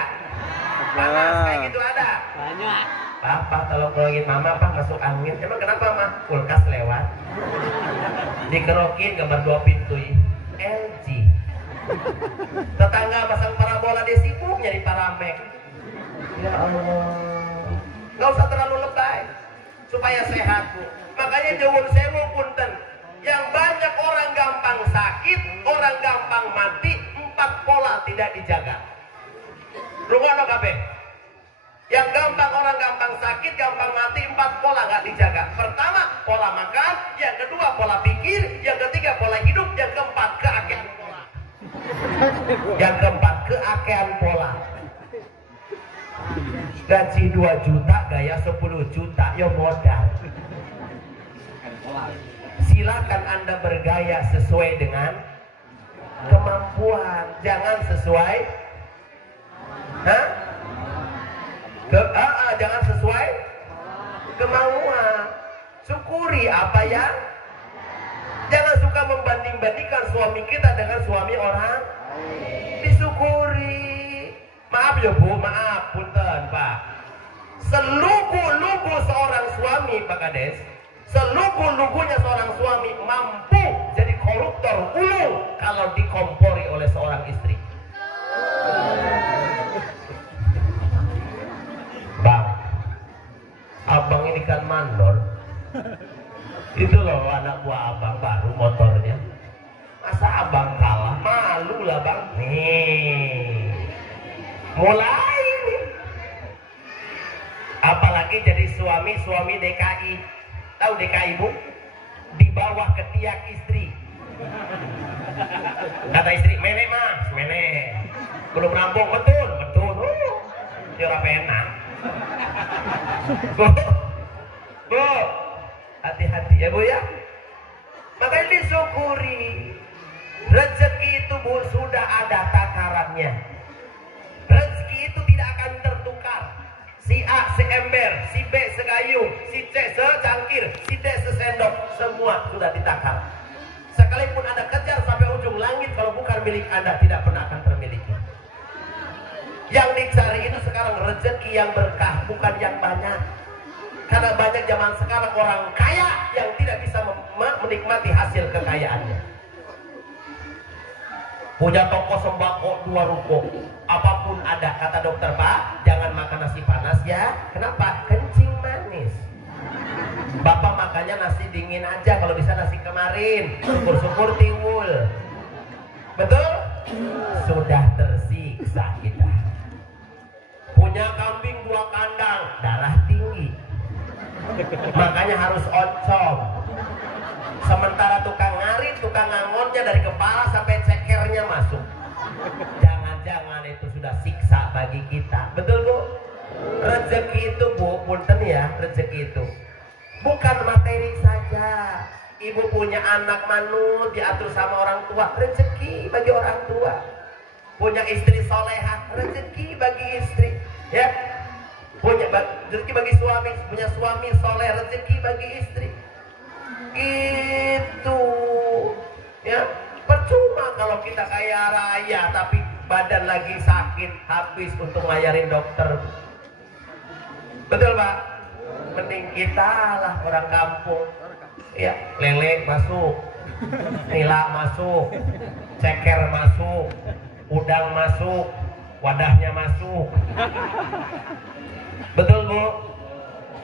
Panas kayak gitu ada? Banyak. Papa kalau nolongin mama Pak masuk angin. Emang kenapa mah? Kulkas lewat. Dikerokin gambar 2 pintu LG. Tetangga pasang parabola, dia sibuk nyari paramek. Ya Allah, nggak usah terlalu lebay supaya sehat Bu. Makanya nyuwun sewu punten, yang banyak orang gampang sakit, orang gampang mati, 4 pola tidak dijaga. Rungono kabeh. Yang gampang orang gampang sakit, gampang mati, 4 pola nggak dijaga. Pertama pola makan, yang kedua pola pikir, yang ketiga pola hidup, yang keempat keakehan pola. Yang keempat keakehan pola. Gaji 2 juta, gaya 10 juta, yo modal. Silakan Anda bergaya sesuai dengan kemampuan, jangan sesuai jangan sesuai kemauan. Syukuri apa yang, jangan suka membanding-bandingkan suami kita dengan suami orang. Disyukuri. Maaf ya Bu, maaf punten Pak. Selugu-lugu seorang suami Pak Kades, selugu-lugunya seorang suami mampu jadi koruptor ulung kalau dikompori oleh seorang istri. Bang, abang ini kan mandor. Itu loh anak buah abang baru motornya. Masa abang kalah? Malu lah Bang. Nih, mulai nih. Apalagi jadi suami DKI. Tahu DKI Bu? Di bawah ketiak istri. Kata istri, menek mas, menek. Belum rampung, betul. Jora penak. Bu, hati-hati ya Bu ya. Makanya disyukuri. Rezeki itu Bu sudah ada takarannya. Rezeki itu tidak akan tertukar. Si A seember, si B segayung, si C secangkir, si D sesendok, semua sudah ditakar. Sekalipun Anda kejar sampai ujung langit, kalau bukan milik Anda tidak pernah akan termiliki. Yang dicari itu sekarang rezeki yang berkah, bukan yang banyak. Karena banyak zaman sekarang orang kaya yang tidak bisa menikmati hasil kekayaannya. Punya toko sembako 2 ruko, apapun ada, kata dokter Pak, jangan makan nasi panas ya. Kenapa? Kencing manis. Bapak makannya nasi dingin aja, kalau bisa nasi kemarin, syukur-syukur tiwul. Betul? Sudah tersiksa kita. Punya kambing 2 kandang, darah tinggi, makanya harus oncom. Sementara tukang ngarit, tukang ngangonnya dari kepala sampai cekernya masuk. Jangan-jangan itu sudah siksa bagi kita. Betul Bu? Rezeki itu Bu, punten ya, rezeki itu bukan materi saja. Ibu punya anak manut diatur sama orang tua, rezeki bagi orang tua. Punya istri solehah, rezeki bagi istri, ya. Punya rezeki bagi suami, punya suami soleh, rezeki bagi istri. Gitu, ya. Percuma kalau kita kaya raya tapi badan lagi sakit, habis untuk ngajarin dokter. Betul Pak? Mending kita lah orang kampung, ya, lele masuk, nila masuk, ceker masuk, udang masuk, wadahnya masuk. Betul Bu?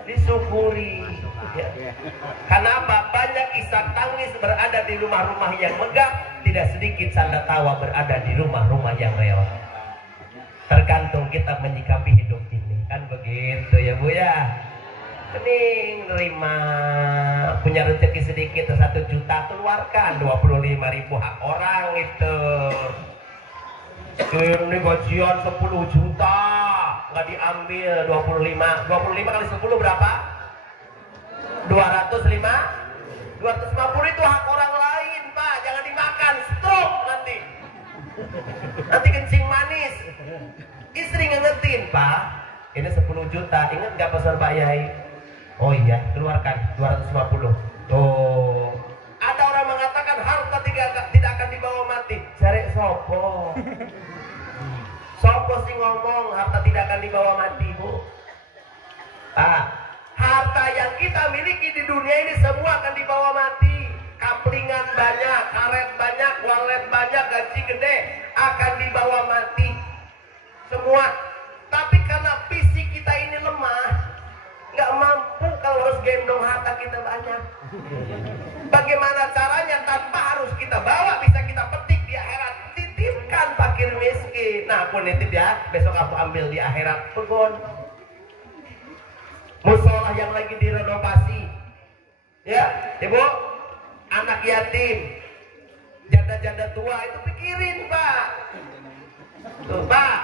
Disyukuri, ya. Karena apa? Banyak isak tangis berada di rumah-rumah yang megah, tidak sedikit canda tawa berada di rumah-rumah yang reot. Tergantung kita menyikapi hidup ini, kan begitu ya Bu ya. Mending nerima, punya rezeki sedikit 1 juta, keluarkan 25.000 hak orang itu. Ini gajian 10 juta nggak diambil, 25 kali 10 berapa? 250 itu hak orang lain Pak, jangan dimakan, stroke nanti kencing manis. Istri ngingetin Pak, ini 10 juta, ingat nggak pesan Pak Yai? Oh iya, keluarkan 250. Tuh. Ada orang mengatakan harta tidak akan dibawa mati. Cari sopo. Sopo sih ngomong harta tidak akan dibawa mati, Bu. Harta yang kita miliki di dunia ini semua akan dibawa mati. Kaplingan banyak, karet banyak, walet banyak, gaji gede akan dibawa mati. Semua. Tapi karena fisik kita ini lemah, nggak mampu kalau harus gendong harta kita banyak. Bagaimana caranya tanpa harus kita bawa, bisa kita petik di akhirat? Titipkan fakir miskin. Nah, aku nitip ya, besok aku ambil di akhirat. Pegon musola yang lagi direnovasi, ya Ibu, anak yatim, janda-janda tua, itu pikirin Pak. Tuh Pak,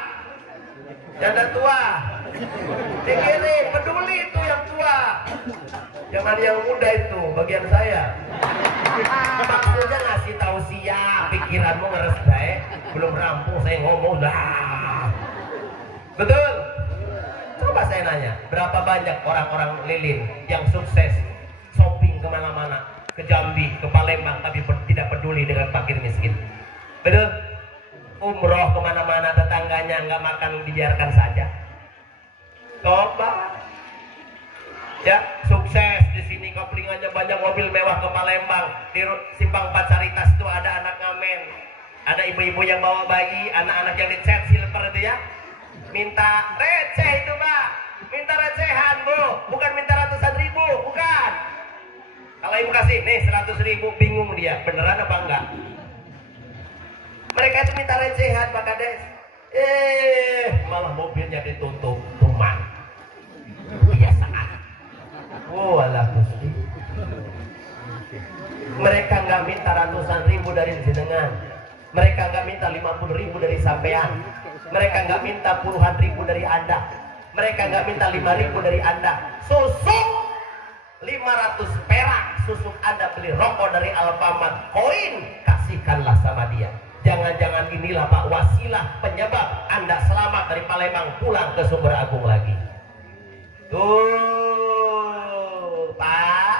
janda tua, pikirin, peduli itu yang tua, jangan yang muda itu, bagian saya. Maksudnya ngasih tahu siap, pikiranmu ngeres baik, belum rampung saya ngomong dah. Betul? Coba saya nanya, berapa banyak orang-orang lilin yang sukses shopping kemana-mana, ke Jambi, ke Palembang, tapi tidak peduli dengan fakir miskin? Betul? Umroh kemana-mana, tetangganya nggak makan, dibiarkan saja. Coba, ya, sukses di sini, kaplingannya banyak, mobil mewah ke Palembang, di Simpang 4 Caritas itu ada anak ngamen, ada ibu-ibu yang bawa bayi, anak-anak yang dicat silver itu ya, minta receh itu Pak, minta recehan Bu, bukan minta ratusan ribu, bukan. Kalau ibu kasih nih 100.000, bingung dia beneran apa enggak. Mereka itu minta recehan Pak Kades, malah mobilnya ditutup rumah. Kebiasaan. Oh alah Gusti. Mereka nggak minta ratusan ribu dari jenengan, mereka nggak minta 50.000 dari sampean, mereka nggak minta puluhan ribu dari Anda, mereka nggak minta 5.000 dari Anda. Susuk 500 perak, susuk Anda beli rokok dari Alfamart, koin kasihkanlah sama dia. Jangan-jangan inilah Pak wasilah penyebab Anda selamat dari Palembang pulang ke Sumber Agung lagi. Tuh Pak,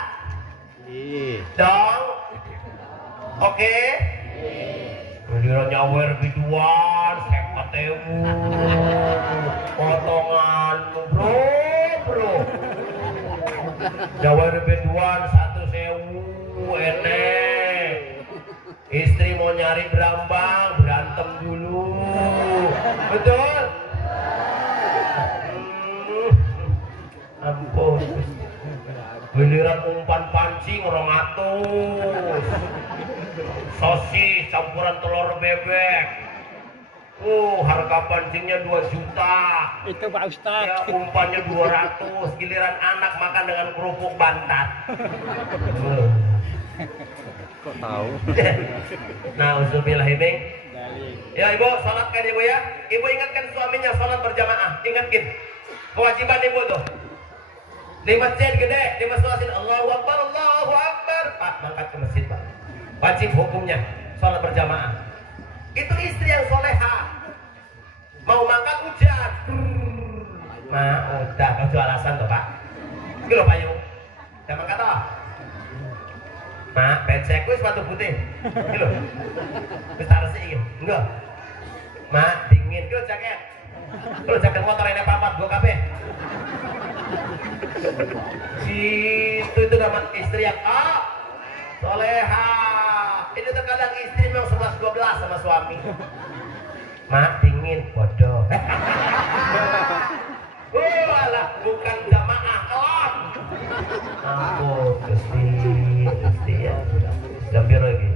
dong, oke. Dia nyawer biduan, sekotewu, potongan, bro. Nyawer biduan 1.000, enek. Istri mau nyari berambang, berantem dulu. Betul? Ampun. Giliran umpan pancing 200. Sosis campuran telur bebek. Harga pancingnya 2 juta. Itu Pak Ustaz. Ya, umpannya 200. Giliran anak makan dengan kerupuk bantat. Kok tahu? Nah, uzubillah ini. Ya Ibu, sholatkan Ibu ya. Ibu ingatkan suaminya sholat berjamaah. Ingatkan. Kewajiban ibu tuh. Di masjid gede, di masjid Allahu Akbar, Allahu Akbar. Pak, mangkat ke masjid, Pak. Wajib hukumnya sholat berjamaah. Itu istri yang soleha. Mau mangkat hujan. Udah, kau alasan tuh, Pak. Gitu loh, payung. Jangan mangkat toh. Becek wis sepatu putih. Gitu loh. Wis tak resik iki. Enggak. Dingin gitu jaket. Terus jaket motor ini apa-apa, 2 KB. Itu nama istri yang soleha. Ini terkadang istri memang 11-12 sama suami. Dingin, bodoh. Alah, bukan jamaah kelon. Gusti ya. Jam biru lagi.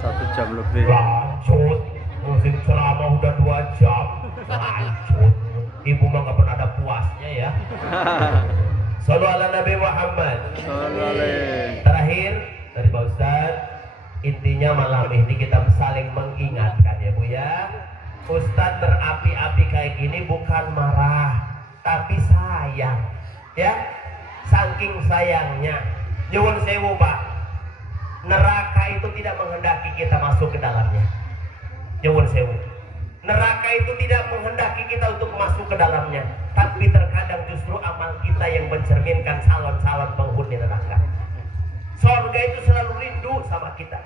1 jam lebih. Lanjut. Musim ceramah udah 2 jam. Lanjut. Ibu mah gak pernah ada puasnya ya. Sallu ala Nabi Muhammad. Terakhir dari Pak Ustaz, intinya malam ini kita saling mengingatkan ya Bu ya. Ustaz berapi-api kayak gini bukan marah, tapi sayang ya. Saking sayangnya, nyuwun sewu Pak, neraka itu tidak menghendaki kita masuk ke dalamnya. Nyuwun sewu, neraka itu tidak menghendaki kita untuk masuk ke dalamnya, tapi terkadang justru amal kita yang mencerminkan calon-calon penghuni neraka. Sorga itu selalu rindu sama kita.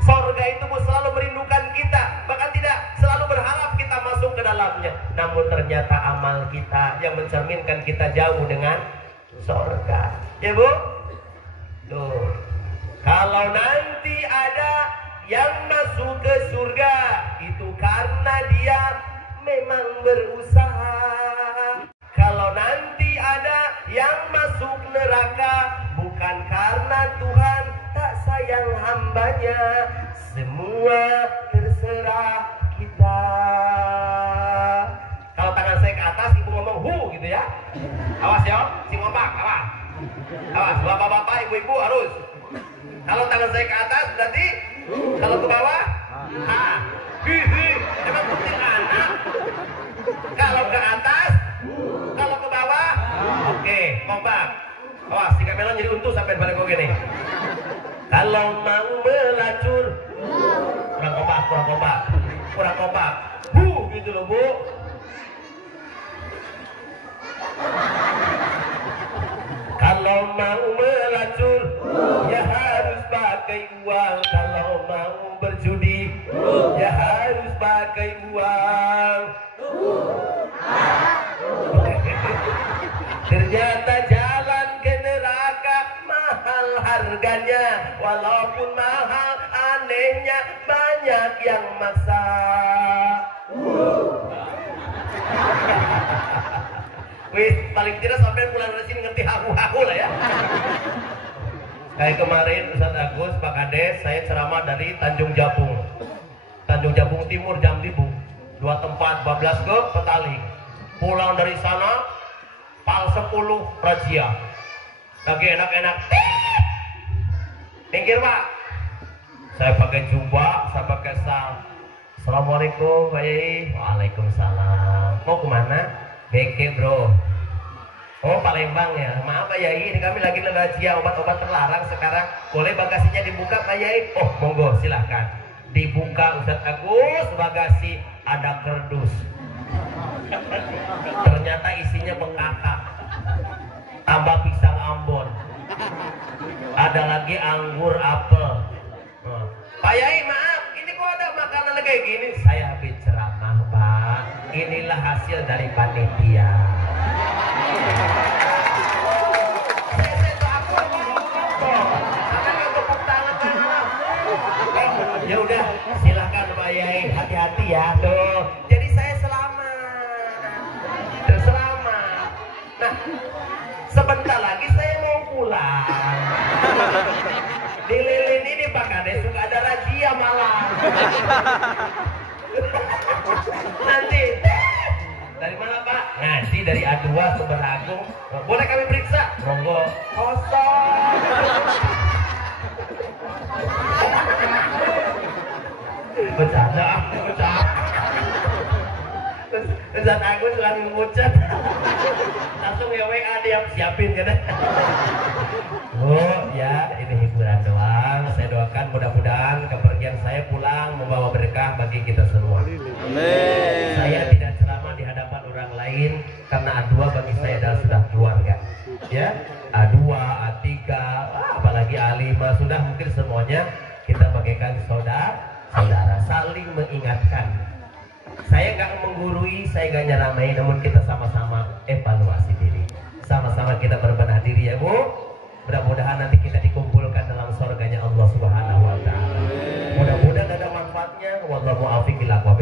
Sorga itu selalu merindukan kita, bahkan tidak selalu berharap kita masuk ke dalamnya. Namun ternyata amal kita yang mencerminkan kita jauh dengan sorga. Ya Bu? Tuh. Kalau nanti ada yang masuk ke surga, itu karena dia memang berusaha. Kalau nanti ada yang masuk neraka, bukan karena Tuhan tak sayang hambanya. Semua terserah kita. Kalau tangan saya ke atas, ibu ngomong hu gitu ya. Awas ya, si ngompak, awas. Awas, bapak-bapak, ibu-ibu harus. Kalau tangan saya ke atas berarti, kalau ke bawah, ha. Hihi, emang putih anak. Kalau ke atas, kalau ke bawah, oke, kompak. Awas, si kamelan jadi untu sampai balik kau gini. Kalau mau melacur, kurang kompak. Gitu loh Bu. Kalau mau melacur, ya harus pakai uang. Kalau mau berjudi, ya harus pakai uang. Ternyata jalan ke neraka mahal harganya. Walaupun mahal, anehnya banyak yang maksa. Wih, paling tidak sampai bulan sini ngerti haku-haku lah ya. Kayak kemarin Ustaz Agus, Pak Kades, saya ceramah dari Tanjung Jabung Timur, Jambi Bu. 2 tempat, bablas ke Petaling. Pulang dari sana, Pal 10 razia. Lagi enak-enak. Pinggir Pak. Saya pakai jubah, saya pakai sal. Assalamualaikum Pak Yai. Waalaikumsalam. Mau kemana? BK Bro. Oh Palembang ya. Maaf Pak Yai, ini kami lagi razia obat-obat terlarang sekarang. Boleh bagasinya dibuka Pak Yai? Oh monggo silahkan. Dibuka Ustaz Agus, bagasi ada kerdus. Ternyata isinya bengkakak. Tambah pisang Ambon. Ada lagi anggur apel. Pak Yai maaf, ini kok ada makanan kayak gini? Saya habis ceramah Pak. Inilah hasil dari panitia. Ya udah, silakan Pak Yai, hati-hati ya. Tuh, jadi saya selamat. Nah, sebentar lagi saya mau pulang. Di lilin ini Pak Kades suka ada razia malam. Nanti dari mana Pak? Nanti dari A2 Sumber Agung. Boleh kami periksa? Monggo. Kosong. Bercanda. Ustaz Agus langsung ngucap. Langsung ya WA dia siapin kan. Oh ya, ini hiburan doang. Saya doakan mudah-mudahan kepergian saya pulang membawa berkah bagi kita semua. Amin. Saya tidak ceramah di hadapan orang lain karena A2 bagi saya adalah sudah keluarga. Ya, A2, A3, apalagi A5 sudah mungkin semuanya kita bagaikan saudara, saling mengingatkan. Saya nggak menggurui, saya nggak nyeramai, namun kita sama-sama evaluasi diri, sama-sama kita berbenah diri ya Bu. Mudah-mudahan nanti kita dikumpulkan dalam surganya Allah Subhanahu Wa Taala. Mudah-mudahan ada manfaatnya. Wallahu a'lam bishawab.